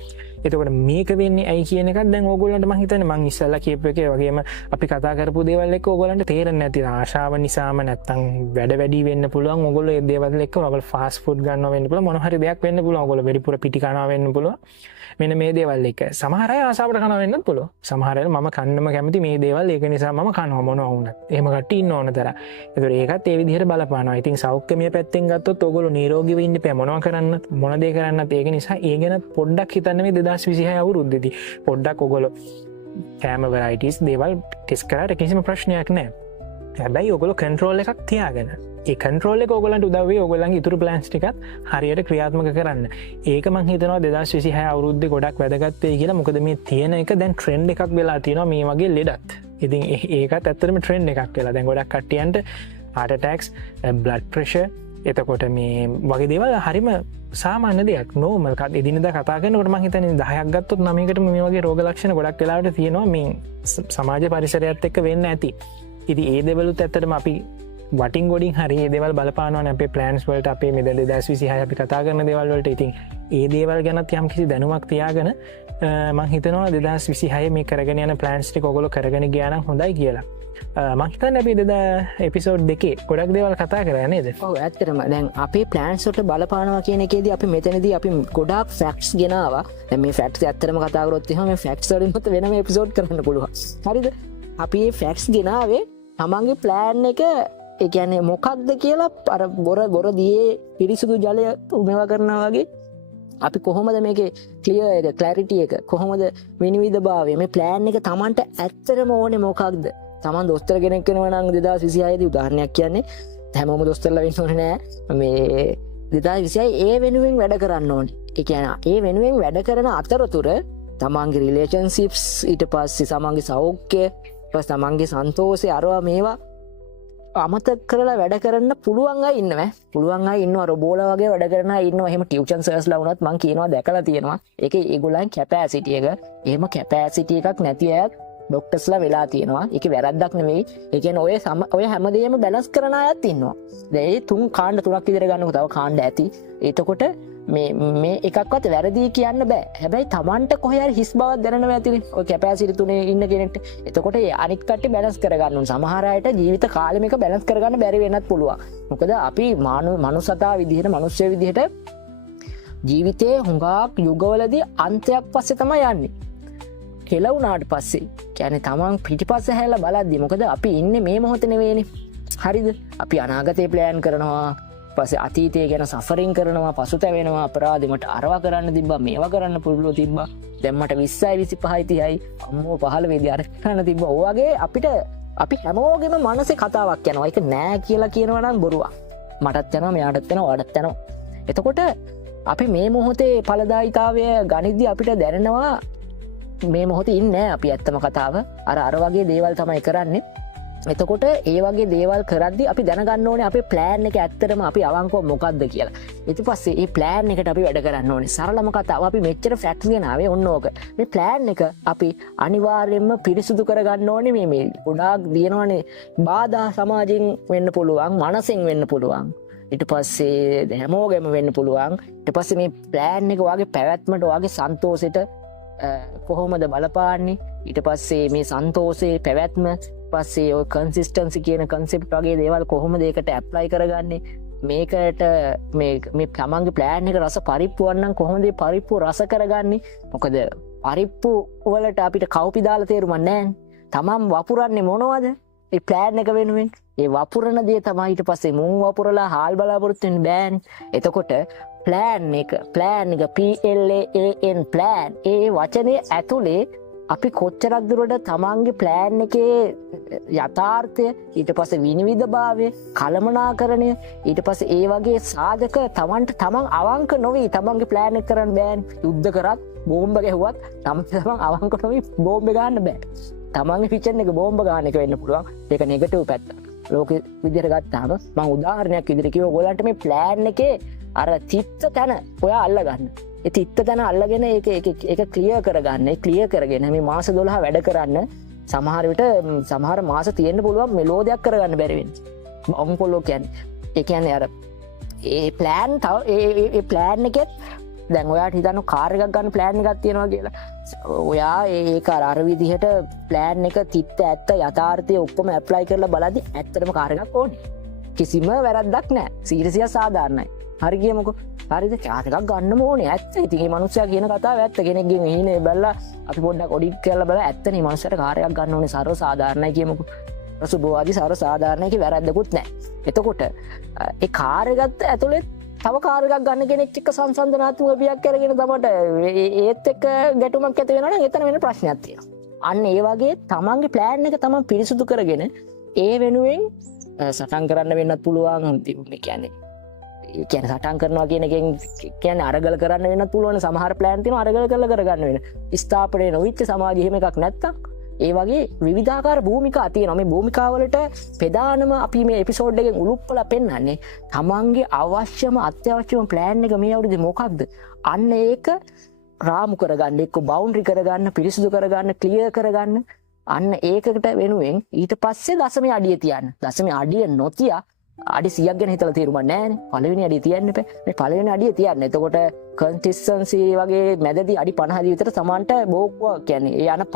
එතකොට මේක වෙන්නේ ඇයි කියන එකක් දැන් ඕගොල්ලන්ට මං හිතන්නේ මං ඉස්සෙල්ලා කියපු එකේ වගේම අපි කතා කරපු දේවල් එක්ක ඕගොල්ලන්ට තේරෙන්නේ නැති ආශාව නිසාම නැත්තම් වැඩ වැඩි වෙන්න පුළුවන් ඕගොල්ලෝ ඒ දේවල් එක්ක ඔයගොල්ලෝ ෆාස්ට් ෆුඩ් ගන්නවා වෙන්න පුළුවන් මොන හරි දෙයක් වෙන්න පුළුවන් ඕගොල්ලෝ වැඩිපුර පිටි කනවා වෙන්න පුළුවන් මෙන්න මේ දේවල් එක සමහර අය ආසාවට කනවා වෙන්නත් පුළුවන් සමහර අය මම කන්නම කැමති මේ දේවල් ඒක නිසා මම කනවා මොනවා වුණත් එහෙම කට්ටිය ඉන්න ඕන තරම් ඒතකොට ඒකත් ඒ විදිහට බලපානවා ඉතින් සෞඛ්‍යමය පැත්තෙන් ගත්තොත් ඕගොල්ලෝ නිරෝගීව ඉන්න බෑ මොනවා කරන්න මොන දේ කරන්නත් ඒක නිසා ඒ ගැන පොඩ්ඩක් හිතන්න මේ 2026 අවුරුද්දේදී පොඩ්ඩක් ඔයගොල්ලෝ කැම වෙරයිටිස් දේවල් ටෙස්ට් කරාට කිසිම ප්‍රශ්නයක් නැහැ හැබැයි ඔයගොල්ලෝ කන්ට්‍රෝල් එකක් තියාගෙන ඒ කන්ට්‍රෝල් එක ඔයගොල්ලන්ට උදව් වෙයි ඔයගොල්ලන්ගේ ඉතුරු ප්ලෑන්ස් ටිකත් හරියට ක්‍රියාත්මක කරන්න. ඒක මම හිතනවා 2026 අවුරුද්දේ ගොඩක් වැදගත් වෙයි කියලා. මොකද මේ තියෙන එක දැන් ට්‍රෙන්ඩ් එකක් වෙලා තියෙනවා මේ වගේ ලෙඩත්. ඉතින් ඒකත් ඇත්තටම ට්‍රෙන්ඩ් එකක් වෙලා. දැන් ගොඩක් කට්ටියන්ට heart attacks, blood pressure එතකොට මේ වගේ දේවල් හරිම සාමාන්‍ය දෙයක් නෝමල් එදිනෙදා කතා කරනකොට මම හිතන්නේ 10ක් ගත්තොත් 9කටම මේ වගේ රෝග ලක්ෂණ ගොඩක් වෙලාවට තියෙනවා මේ සමාජ පරිසරයත් එක්ක වෙන්න ඇති. ඉතින් ඒ දේවලුත් ඇත්තටම අපි වටින් ගොඩින් හරි ඒ දේවල් බලපානවා අපේ ප්ලෑන්ස් වලට අපේ මේ 2026 අපි කතා කරන දේවල් වලට. ඉතින් ඒ දේවල් ගැනත් යම්කිසි දැනුමක් තියාගෙන මම හිතනවා 2026 මේ කරගෙන යන ප්ලෑන්ස් ටික ඔයගොල්ලෝ කරගෙන ගියා නම් හොඳයි කියලා. මම හිතන්නේ අපි එපිසෝඩ් 2 ගොඩක් දේවල් කතා කරා නේද? ඔව් ඇත්තටම දැන් අපේ ප්ලෑන්ස් වලට බලපානවා කියන එකේදී අපි මෙතනදී අපි ගොඩාක් ෆැක්ට්ස් ගෙනාවා. දැන් මේ ෆැක්ට්ස් ඇත්තටම කතා කරොත් එහෙනම් මේ ෆැක්ට්ස් වලින් මත වෙනම එපිසෝඩ් කරන්න පුළුවන්. හරිද? අපි මේ ෆැක්ට්ස් ගෙනාවේ තමන්ගේ ප්ලෑන් එක ඒ කියන්නේ මොකක්ද කියලා අර බොර දියේ පිරිසුදු ජලය උමවා කරනවා වගේ අපි කොහොමද මේකේ ක්ලියර් එක ක්ලැරිටි එක කොහොමද විනිවිදභාවය මේ ප්ලෑන් එක Tamanට ඇත්තටම ඕනේ මොකක්ද Taman දොස්තර කෙනෙක් වෙනවා නම් 2026 දී උදාහරණයක් කියන්නේ හැමෝම දොස්තරලා වෙන්න ඕනේ නෑ මේ 2026 ඒ වෙනුවෙන් වැඩ කරන්න ඕනේ ඒ කියන්නේ ඒ වෙනුවෙන් වැඩ කරන අතරතුර Tamanගේ රිලේෂන්ෂිප්ස් ඊට පස්සේ තමන්ගේ සෞඛ්‍ය ඊට පස්සේ තමන්ගේ සන්තෝෂය අරවා මේවා අමතක කරලා වැඩ කරන්න පුළුවන් අය ඉන්නවා. පුළුවන් අය ඉන්නවා රොබෝලා වගේ වැඩ කරන අය ඉන්නවා. එහෙම ටියුෂන් සර්ස්ලා වුණත් මම කියනවා දැකලා තියෙනවා. ඒකේ ඒගොල්ලන් කැපැසිටි එක. එහෙම කැපැසිටි එකක් නැති අයත් ડોක්ටර්ස්ලා වෙලා තියෙනවා. ඒකේ වැරද්දක් නෙවෙයි. ඒ කියන්නේ ඔය හැමදේම බැලන්ස් කරන අයත් ඉන්නවා. දැන් මේ තුන් කාණ්ඩ තුනක් විතර ගන්නකො තව කාණ්ඩ ඇති. එතකොට මේ එකක්වත් වැරදි කියන්න බෑ. හැබැයි Tamanට කොහේ හරි හිස් බවක් දැනෙනවා ඇතිනේ. ඔය කැපැසිටි තුනේ ඉන්න කෙනෙක්ට. එතකොට ඒ අනිත් කට්ටිය බැලන්ස් කරගන්න ඕන. සමහර අයට ජීවිත කාලෙම එක බැලන්ස් කරගන්න බැරි වෙන්නත් පුළුවන්. මොකද අපි මනුස්සතා විදිහට මිනිස්සු විදිහට ජීවිතේ හුඟක් යුගවලදී අන්තයක් පස්සේ තමයි යන්නේ. කෙලවුණාට පස්සේ කියන්නේ Taman පිටිපස්ස හැරලා බලද්දි මොකද අපි ඉන්නේ මේ මොහොතේ නෙවෙයිනේ. හරිද? අපි අනාගතේ ප්ලෑන් කරනවා. පස්සේ අතීතය ගැන සෆරින් කරනවා පසුතැවෙනවා අපරාධෙමට අරවා කරන්න තිබ්බා මේවා කරන්න පුළුවන් තිබ්බා දැන් මට 20යි 25යි 30යි අම්මෝ 15 වෙදී අර කරන්න තිබ්බා ඔය වගේ අපි හැමෝගෙම මනසේ කතාවක් යනවා ඒක නෑ කියලා කියනවා නම් බොරුවක් මටත් යනවා මෙයාටත් යනවා ඔයාටත් යනවා එතකොට අපි මේ මොහොතේ ඵලදායීතාවය ගනිද්දී අපිට දැනෙනවා මේ මොහොතේ ඉන්නේ අපි ඇත්තම කතාව අර වගේ දේවල් තමයි කරන්නේ එතකොට ඒ වගේ දේවල් කරද්දි අපි දැනගන්න ඕනේ අපේ ප්ලෑන් එක ඇත්තටම අපි අවංකව මොකක්ද කියලා. ඊට පස්සේ මේ ප්ලෑන් එකට අපි වැඩ කරන්න ඕනේ. සරලම කතාව අපි මෙච්චර ෆැක්ට්ස් ගෙනාවේ ඔන්න ඕක. මේ ප්ලෑන් එක අපි අනිවාර්යයෙන්ම පිරිසුදු කරගන්න ඕනේ මේ ගොඩාක් දිනවනේ බාධා සමාජයෙන් වෙන්න පුළුවන්, මනසෙන් වෙන්න පුළුවන්. ඊට පස්සේ හැමෝගෙම වෙන්න පුළුවන්. ඊට පස්සේ මේ ප්ලෑන් එක වාගේ පැවැත්මට වාගේ සන්තෝෂෙට කොහොමද බලපාන්නේ? ඊට පස්සේ මේ සන්තෝෂයේ පැවැත්ම පස්සේ ඔය කන්සිස්ටන්සි කියන කන්සෙප්ට් වගේ දේවල් කොහොමද ඒකට ඇප්ලයි කරගන්නේ මේකට මේ තමන්ගේ ප්ලෑන් එක රස පරිප්පු වන්නම් කොහොමද මේ පරිප්පු රස කරගන්නේ මොකද පරිප්පු වලට අපිට කවුපි දාලා තේරුමක් නැහැ තමන් වපුරන්නේ මොනවද ඒ ප්ලෑන් එක වෙනුවෙන් ඒ වපුරන දේ තමයි ඊට පස්සේ මුං වපුරලා හාල් බලාපොරොත්තු වෙන්න බෑනේ එතකොට ප්ලෑන් එක PLAN ප්ලෑන් ඒ වචනේ ඇතුලේ අපි කොච්චරක් දුරට තමන්ගේ ප්ලෑන් එකේ යථාර්ථය ඊට පස්සේ විනිවිදභාවය කළමනාකරණය ඊට පස්සේ ඒ වගේ සාධක තමන් අවංක නොවී තමන්ගේ ප්ලෑන් එක කරන්න බෑනේ යුද්ධ කරත් බෝම්බ ගැහුවත් තමන් අවංක නොවී බෝම්බ ගන්න බෑ තමන්ගේ ෆිචර් එක බෝම්බ ගන්න එක වෙන්න පුළුවන් ඒක නෙගටිව් පැත්ත ලෝක විදිහට ගත්තාම මම උදාහරණයක් විදිහට කිව්ව ඔයගලන්ට මේ ප්ලෑන් එකේ අර තිත්ත තැන ඔයා අල්ලගන්න. ඒ තිත්ත තැන අල්ලගෙන ඒක ක්ලියර් කරගන්න. ඒ ක්ලියර් කරගෙන මේ මාස 12 වැඩ කරන්න සමහර විට සමහර මාස තියෙන්න පුළුවන් මෙලෝඩයක් කරගන්න බැරි වෙන්නේ. ඔන්කොලෝ කියන්නේ ඒ කියන්නේ අර ඒ ප්ලෑන් තව ඒ ප්ලෑන් එකෙත් දැන් ඔයාට හිතන්න කාර් එකක් ගන්න ප්ලෑන් එකක් තියෙනවා කියලා. ඔයා ඒක අර විදිහට ප්ලෑන් එක තිත්ත ඇත්ත යථාර්ථය ඔක්කොම ඇප්ලයි කරලා බලද්දි ඇත්තටම කාර් එකක් ඕනේ. කිසිම වැරද්දක් නැහැ. සීරියස් සාධාරණයි. හරි කියමුකෝ. හරිද? කාර් එකක් ගන්න ඕනේ. ඇත්ත. ඉතින් මේ මිනිස්සයා කියන කතාව ඇත්ත. කෙනෙක්ගෙන් එහිනේ බැලලා අපි පොඩ්ඩක් ඔඩිට් කරලා බලලා ඇත්තනේ මේ මිනිස්සයාට කාර් එකක් ගන්න ඕනේ සර්ව සාධාරණයි කියමුකෝ. සුබවාදී සර්ව සාධාරණයි වැරද්දකුත් නැහැ. එතකොට ඒ කාර් එකත් ඇතුලේ තව කාර් එකක් ගන්න කෙනෙක් එක්ක සංසන්දනාත්මක බියක් කරගෙන තමයි ඒත් එක්ක ගැටුමක් ඇති වෙනවා නම් එතන වෙන ප්‍රශ්නයක් තියෙනවා. අන්න ඒ වගේ තමන්ගේ ප්ලෑන් එක තමන් පිරිසුදු කරගෙන ඒ වෙනුවෙන් සටන් කරන්න වෙන්නත් පුළුවන්. මේ කියන්නේ සටන් කරනවා කියන එකෙන් කියන්නේ අරගල කරන්න වෙන්නත් පුළුවන්. සමහර ප්ලෑන් තියෙනවා අරගල කරලා කරගන්න වෙන. ස්ථාපනය නොවිච්ච සමාජය එහෙම එකක් නැත්තම් ඒ වගේ විවිධාකාර භූමිකා තියෙනවා. මේ භූමිකාවලට ප්‍රධානම අපි මේ එපිසෝඩ් එකෙන් උලුප්පලා පෙන්නන්නේ තමන්ගේ අවශ්‍යම අත්‍යවශ්‍යම ප්ලෑන් එක මේ අවුරුද්දේ මොකක්ද? අන්න ඒක රාමු කරගන්න, එක්ක බවුන්ඩරි කරගන්න, පිරිසිදු කරගන්න, ක්ලියර් කරගන්න. අන්න ඒකට වෙනුවෙන් ඊට පස්සේ දශමයේ අඩිය තියන්න. දශමයේ අඩිය නොතියා අඩි 100ක් ගැන හිතලා තීරුමක් නැහැ නේ. පළවෙනි අඩිය තියන්න එපා. මේ පළවෙනි අඩිය තියන්න. එතකොට කන්සිස්ටන්සි වගේ මැදදී අඩි 50 විතර සමාන්ට බෝක්කුව කියන්නේ ඒ යන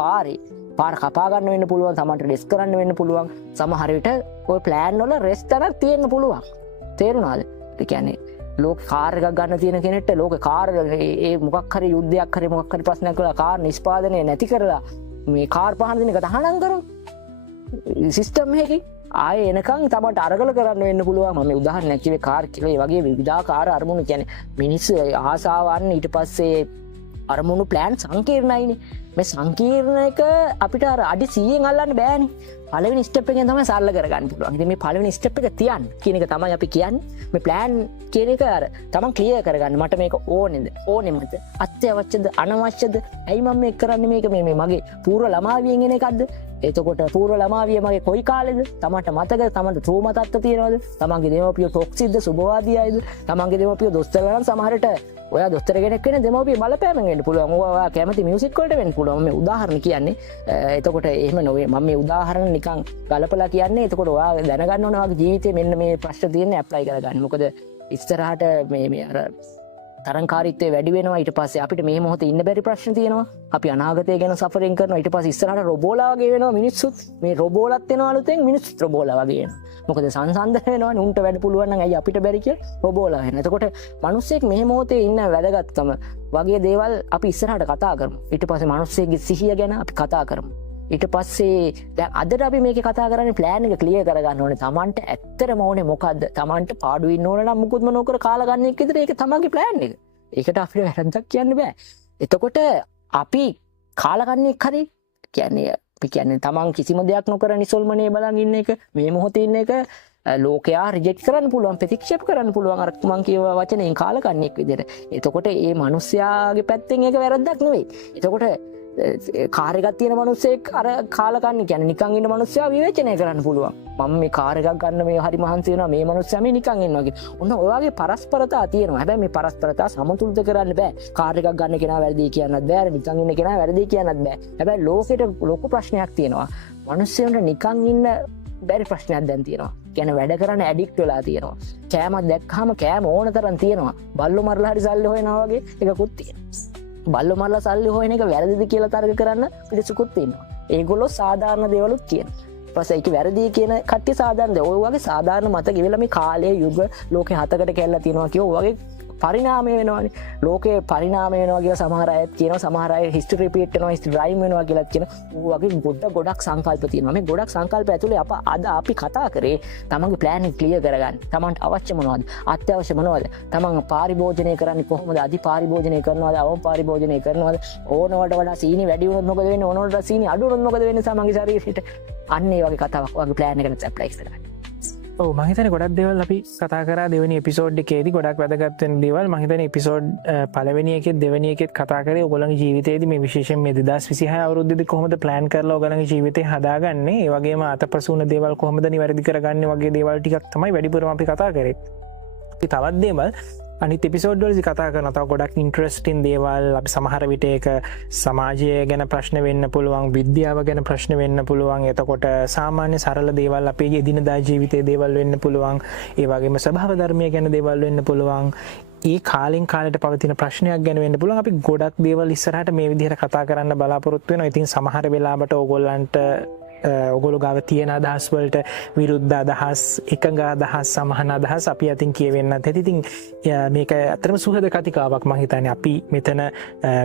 පාර කපා ගන්න වෙන්න පුළුවන්. සමහරට රෙස් කරන්න වෙන්න පුළුවන්. සමහර විට ඔය ප්ලෑන් වල රෙස් තරක් තියෙන්න පුළුවන්. තේරුණාද? ඒ කියන්නේ ලෝක කාර් එකක් ගන්න තියෙන කෙනෙක්ට ලෝක කාර් ඒ මොකක් හරි යුද්ධයක් හරි මොකක් හරි ප්‍රශ්නයක් වෙලා කාර් නිෂ්පාදනය නැති කරලා මේ කාර් පහන දෙන එක තහනම් කරමු. සිස්ටම් එකකින් ආයේ එනකන් තමට අරගල කරන්න වෙන්න පුළුවන්. මම උදාහරණයක් කිව්වේ කාර් කියලා. ඒ වගේ විවිධාකාර අරමුණු කියන්නේ මිනිස්සු ආසාවන් ඊට පස්සේ අරමුණු ප්ලෑන් සංකීර්ණයිනේ. මේ සංකීර්ණ එක අපිට අර අඩි 100න් අල්ලන්න බෑනේ. පළවෙනි ස්ටෙප් එකෙන් තමයි සරල කරගන්න පුළුවන්. ඉතින් මේ පළවෙනි ස්ටෙප් එක තියන්න කියන එක තමයි අපි කියන්නේ. මේ ප්ලෑන් කියන එක අර තමන් ක්ලියර් කරගන්න. මට මේක ඕනේද? ඕනෙමද? අත්‍යවශ්‍යද? අනවශ්‍යද? ඇයි මම මේක කරන්නේ? මේක මේ මගේ පූර්ව ළමාවියෙන් එන එකක්ද? එතකොට පූර්ව ළමාවිය මගේ කොයි කාලෙද? තමන්ට මතකද? තමන්ට ත්‍රෝම තත්ත්ව තියෙනවද? තමන්ගේ දෙමව්පියෝ ටොක්සික්ද? සුබවාදී අයද? තමන්ගේ දෙමව්පියෝ දොස්තරලා නම් සමහරට ඔයා දොස්තර කෙනෙක් වෙන දෙමව්පිය බලපෑමෙන් වෙන්න පුළුවන්. ඔයා කැමති මියුසික් වලට වෙන්න පුළුවන්. මේ උදාහරණ කියන්නේ. එතකොට එහෙම නොවේ. මම මේ උදාහරණ නිකන් ගලපලා කියන්නේ. එතකොට ඔයා දැනගන්න ඕන ඔයාගේ ජීවිතේ මෙන්න මේ ප්‍රශ්න තියෙන්නේ ඇප්ලයි කරගන්න. මොකද ඉස්සරහට මේ අර තරංකාරීත්වය වැඩි වෙනවා. ඊට පස්සේ අපිට මේ මොහොතේ ඉන්න බැරි ප්‍රශ්න තියෙනවා. අපි අනාගතය ගැන සෆරින් කරනවා. ඊට පස්සේ ඉස්සරහට රොබෝලා වගේ වෙනවා මිනිස්සුත්. මේ රොබෝලත් වෙනවා අලුතෙන් මිනිස්සුත් රොබෝලා වගේ වෙනවා. මොකද සංසන්දනය වෙනවනේ. උන්ට වැඩ පුළුවන් නම් ඇයි අපිට බැරි කියලා රොබෝලා වෙනවා. එතකොට මිනිස්සෙක් මේ මොහොතේ ඉන්න වැදගත්කම වගේ දේවල් අපි ඉස්සරහට කතා කරමු. ඊට පස්සේ මිනිස්සෙක්ගේ සිහිය ගැන අපි කතා කරමු. ඊට පස්සේ දැන් අදට අපි මේකේ කතා කරන්නේ ප්ලෑන් එක ක්ලියර් කරගන්න ඕනේ. Tamanට ඇත්තටම ඕනේ මොකද්ද? Tamanට පාඩු ඉන්න ඕන නම් මුකුත්ම නොකර කාලා ගන්න එක විතර ඒක තමන්ගේ ප්ලෑන් එක. ඒකට අපිට වැරද්දක් කියන්න බෑ. එතකොට අපි කාලකන්නෙක් හරි කියන්නේ අපි කියන්නේ තමන් කිසිම දෙයක් නොකර නිසල්මනේ බලන් ඉන්න එක මේ මොහොතේ ඉන්න එක ලෝකයා රිජෙක්ට් කරන්න පුළුවන්, ප්‍රතික්ෂේප කරන්න පුළුවන් අර මං කියව වචනෙන් කාලකන්නෙක් විදිහට. එතකොට මේ මිනිස්යාගේ පැත්තෙන් ඒක වැරද්දක් නෙවෙයි. එතකොට කාර් එකක් තියෙන මිනිස්සෙක් අර කාලකන්ණි කියන්නේ නිකන් ඉන්න මිනිස්සයා විවේචනය කරන්න පුළුවන්. මම මේ කාර් එකක් ගන්න මේ හරි මහන්සි වෙනවා මේ මිනිස්සයා මේ නිකන් ඉන්නවා කියන. ඔන්න ඔය වගේ පරස්පරතා තියෙනවා. හැබැයි මේ පරස්පරතා සමතුලිත කරන්න බෑ. කාර් එකක් ගන්න කෙනා වැරදි කියන්නත් බෑ. නිකන් ඉන්න කෙනා වැරදි කියන්නත් බෑ. හැබැයි ලෝකෙට ලොකු ප්‍රශ්නයක් තියෙනවා. මිනිස්සුන්ට නිකන් ඉන්න බැරි ප්‍රශ්නයක් දැන් තියෙනවා. කියන්නේ වැඩ කරන්න ඇඩික්ට් වෙලා තියෙනවා. කෑමක් දැක්කම කෑම ඕන තරම් තියෙනවා. බල්ලෝ මරලා හරි සල්ලි හොයනවා වගේ එකකුත් තියෙනවා. බල්ලෝ මරලා සල්ලි හොයන එක වැරදිද කියලා තර්ක කරන්න පිළිසුකුත් තියෙනවා. ඒගොල්ලෝ සාධාරණ දේවලුත් කියනවා. ඊපස්සේ ඒක වැරදි කියන කට්ටිය සාධාරණ දේ. ඔය වගේ සාධාරණ මත ගෙවිලා මේ කාලයේ යුග ලෝකේ හතකට කැල්ලලා තියෙනවා කියෝ වගේ පරිණාමය වෙනවානේ. ලෝකේ පරිණාමය වෙනවා කියලා සමහර අයත් කියනවා. සමහර අය හිස්ටරි රිපීට් වෙනවා, හිස්ටරි ඩ්‍රයිව් වෙනවා කියලාත් කියනවා. ඌ වගේ ගොඩක් සංකල්ප තියෙනවා. මේ ගොඩක් සංකල්ප ඇතුලේ අද අපි කතා කරේ තමන්ගේ ප්ලෑන් එක ක්ලියර් කරගන්න. තමන්ට අවශ්‍ය මොනවද? අත්‍යවශ්‍ය මොනවද? තමන් පාරිභෝජනය කරන්නේ කොහොමද? අධි පාරිභෝජනය කරනවද? අවම පාරිභෝජනය කරනවද? ඕනවට වඩා සීනි වැඩි වුණොත් මොකද වෙන්නේ? ඕනවට වඩා සීනි අඩු වුණොත් මොකද වෙන්නේ තමන්ගේ ශරීරෙට? අන්න ඒ වගේ කතාවක් වගේ ප්ලෑන් එකකට ඇප්ලයි කරගන්න. මහිතන ගොඩක් දෙවල් අපි කතා කර දෙවනි එපිසෝඩ් එකේදී ගොඩක් වැදගත්වෙන දේවල් මහිතන එපිසෝඩ් පලවෙනියක දෙවනියකෙත් කතාකර ඔගොලන් ජීවිතේද මේ විශේෂෙන් මේ 2026 අවුරුද්දේදී කොහොමද ප්ලෑන් කරලා ඔයගලගේ ජීවිතේ හදාගන්නේ ඒ වගේම අතපසුන දේවල් කොහොමද නිවැරදි කරගන්නේ වගේ දේවල් ටිකක් තමයි වැඩිපුරම අපි කතා කරේ. අපි තවත් දේවල් අනිත් එපිසෝඩ් වලදී කතා කරනවා. තව ගොඩක් ඉන්ටරෙස්ටිං දේවල් අපි සමහර විට ඒක සමාජය ගැන ප්‍රශ්න වෙන්න පුළුවන්, විද්‍යාව ගැන ප්‍රශ්න වෙන්න පුළුවන්. එතකොට සාමාන්‍ය සරල දේවල් අපේ එදිනදා ජීවිතයේ දේවල් වෙන්න පුළුවන්. ඒ වගේම ස්වභාව ධර්මය ගැන දේවල් වෙන්න පුළුවන්. ඒ කාලෙන් කාලට පවතින ප්‍රශ්නයක් ගැන වෙන්න පුළුවන්. අපි ගොඩක් දේවල් ඉස්සරහට මේ විදිහට කතා කරන්න බලාපොරොත්තු වෙනවා. ඉතින් සමහර වෙලාවට ඕගොල්ලන්ට ඔගොලු ගාව තියෙන අදහස් වලට විරුද්ධ අදහස්, එකඟ අදහස්, සමහන අදහස් අපි අතින් කියවෙන්නත් ඇති. ඉතින් මේක ඇත්තටම සුහද කතිකාවක් මම හිතන්නේ. අපි මෙතන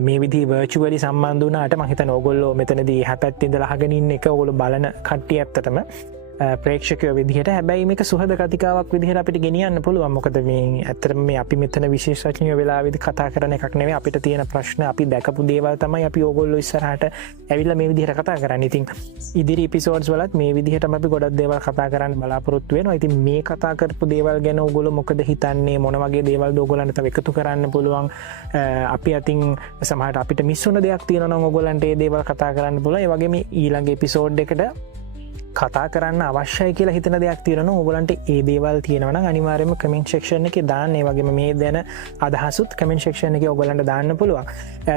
මේ විදිහේ වර්චුවලි සම්බන්ධ වුණාට මම හිතන්නේ ඕගොල්ලෝ මෙතනදී එහා පැත්තේ ඉඳලා අහගෙන ඉන්න එක ඕගොල්ලෝ බලන කට්ටිය ඇත්තටම ප්‍රේක්ෂකයෝ විදිහට. හැබැයි මේක සුහද කතිකාවක් විදිහට අපිට ගෙනියන්න පුළුවන්. මොකද මේ ඇත්තටම මේ අපි මෙතන විශේෂඥයෝ වෙලාවෙදි කතා කරන එකක් නෙවෙයි. අපිට තියෙන ප්‍රශ්න අපි දැකපු දේවල් තමයි අපි ඕගොල්ලෝ ඉස්සරහට ඇවිල්ලා මේ විදිහට කතා කරන්නේ. ඉතින් ඉදිරි එපිසෝඩ්ස් වලත් මේ විදිහටම අපි ගොඩක් දේවල් කතා කරන්න බලාපොරොත්තු වෙනවා. ඉතින් මේ කතා කරපු දේවල් ගැන ඕගොල්ලෝ මොකද හිතන්නේ, මොන වගේ දේවල්ද ඕගොල්ලන්ට තව එකතු කරන්න පුළුවන්. අපි අතින් සමහරට අපිට මිස් වුණ දෙයක් තියෙනවා නම් ඕගොල්ලන්ට ඒ දේවල් කතා කරන්න පුළුවන්. ඒ වගේම ඊළඟ එපිසෝඩ් එකට කතා කරන්න අවශ්‍යයි කියලා හිතන දෙයක් තියෙනවා. ඕගොල්ලන්ට ඒ දේවල් තියෙනවා නම් අනිවාර්යයෙන්ම කමෙන්ට් සෙක්ෂන් එකේ දාන්න. ඒ වගේම මේ දැන අදහසුත් කමෙන්ට් සෙක්ෂන් එකේ ඕගොල්ලන්ට දාන්න පුළුවන්.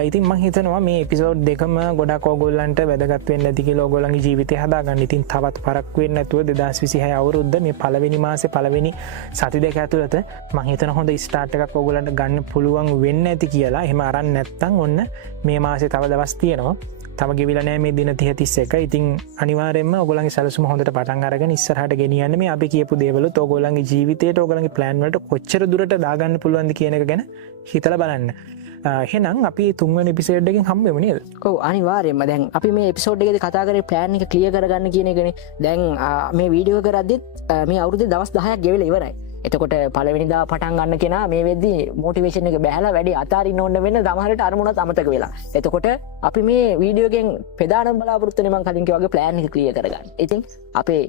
ඉතින් මම හිතනවා මේ එපිසෝඩ් දෙකම ගොඩක් ඕගොල්ලන්ට වැදගත් වෙන්න ඇති කියලා ඕගොල්ලන්ගේ ජීවිතය හදාගන්න. ඉතින් තවත් පරක් වෙන්නේ නැතුව 2026 අවුරුද්ද මේ පළවෙනි මාසේ පළවෙනි සති දෙක ඇතුළත මම හිතන හොඳ ස්ටාර්ට් එකක් ඕගොල්ලන්ට ගන්න පුළුවන් වෙන්න ඇති කියලා. එහෙම අරන් නැත්නම් ඔන්න මේ මාසේ තව දවස් තියෙනවා. තම ගෙවිලා නෑ මේ දින 30-31. ඉතින් අනිවාර්යයෙන්ම ඔයගොල්ලන්ගේ සැලසුම හොඳට පටන් අරගෙන ඉස්සරහට ගෙනියන්න. මේ අපි කියපු දේවලුත් ඔයගොල්ලන්ගේ ජීවිතේට ඔයගොල්ලන්ගේ ප්ලෑන් වලට කොච්චර දුරට දාගන්න පුළුවන්ද කියන එක ගැන හිතලා බලන්න. එහෙනම් අපි තුන්වෙනි එපිසෝඩ් එකෙන් හම්බ වෙමු නේද? ඔව් අනිවාර්යයෙන්ම. දැන් අපි මේ එපිසෝඩ් එකේදී කතා කරේ ප්ලෑන් එක ක්ලියර් කරගන්න කියන එකනේ. දැන් මේ වීඩියෝ කරද්දිත් මේ අවුරුද්දේ දවස් 10ක් ගෙවිලා ඉවරයි. එතකොට පළවෙනිදා පටන් ගන්න කෙනා මේ වෙද්දී මොටිවේෂන් එක බැහැලා වැඩි අතාරින්න ඕන වෙන සමහරට අරමුණත් අමතක වෙලා. එතකොට අපි මේ වීඩියෝ එකෙන් ප්‍රධානම බලාපොරොත්තු වෙන්නේ මම කලින් කිව්වා වගේ ප්ලෑන් එක ක්ලියර් කරගන්න. ඉතින් අපේ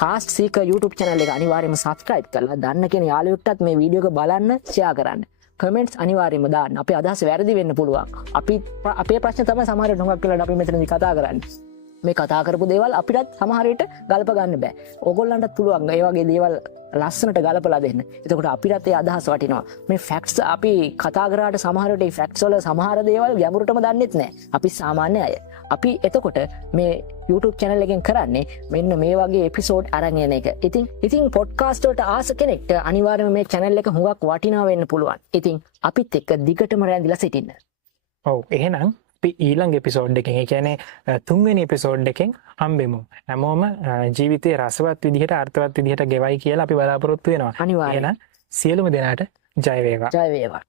කාස්ට් සීකර් YouTube channel එක අනිවාර්යයෙන්ම subscribe කරලා දන්න කෙන යාළුවෙක්ටත් මේ වීඩියෝ එක බලන්න share කරන්න. කමෙන්ට්ස් අනිවාර්යයෙන්ම දාන්න. අපේ අදහස් වැරදි වෙන්න පුළුවන්. අපේ ප්‍රශ්න තමයි සමහරට හුඟක් වෙලාවට අපි මෙතනදී කතා කරන්නේ. මේ කතා කරපු දේවල් අපිටත් සමහර විට ගල්ප ගන්න බෑ. ඕගොල්ලන්ටත් පුළුවන් ඒ වගේ දේවල් ලස්සනට ගලපලා දෙන්න. එතකොට අපිටත් ඒ අදහස් වටිනවා. මේ ෆැක්ට්ස් අපි කතා කරාට සමහර විට මේ ෆැක්ට්ස් වල සමහර දේවල් ගැඹුරටම දන්නෙත් නෑ. අපි සාමාන්‍ය අය. අපි එතකොට මේ YouTube channel එකෙන් කරන්නේ මෙන්න මේ වගේ එපිසෝඩ් අරන් එන එක. ඉතින් පොඩ්කාස්ට් වලට ආස කෙනෙක්ට අනිවාර්යයෙන්ම මේ channel එක හුඟක් වටිනා වෙන්න පුළුවන්. ඉතින් අපිත් එක්ක දිගටම රැඳිලා සිටින්න. ඔව් එහෙනම් අපි ඊළඟ එපිසෝඩ් එකෙන්, ඒ කියන්නේ තුන්වෙනි එපිසෝඩ් එකෙන් හම්බෙමු. හැමෝම ජීවිතේ රසවත් විදිහට අර්ථවත් විදිහට ගෙවයි කියලා අපි බලාපොරොත්තු වෙනවා. අනිවාර්යයෙන්. එහෙනම් සියලුම දෙනාට ජය වේවා. ජය වේවා.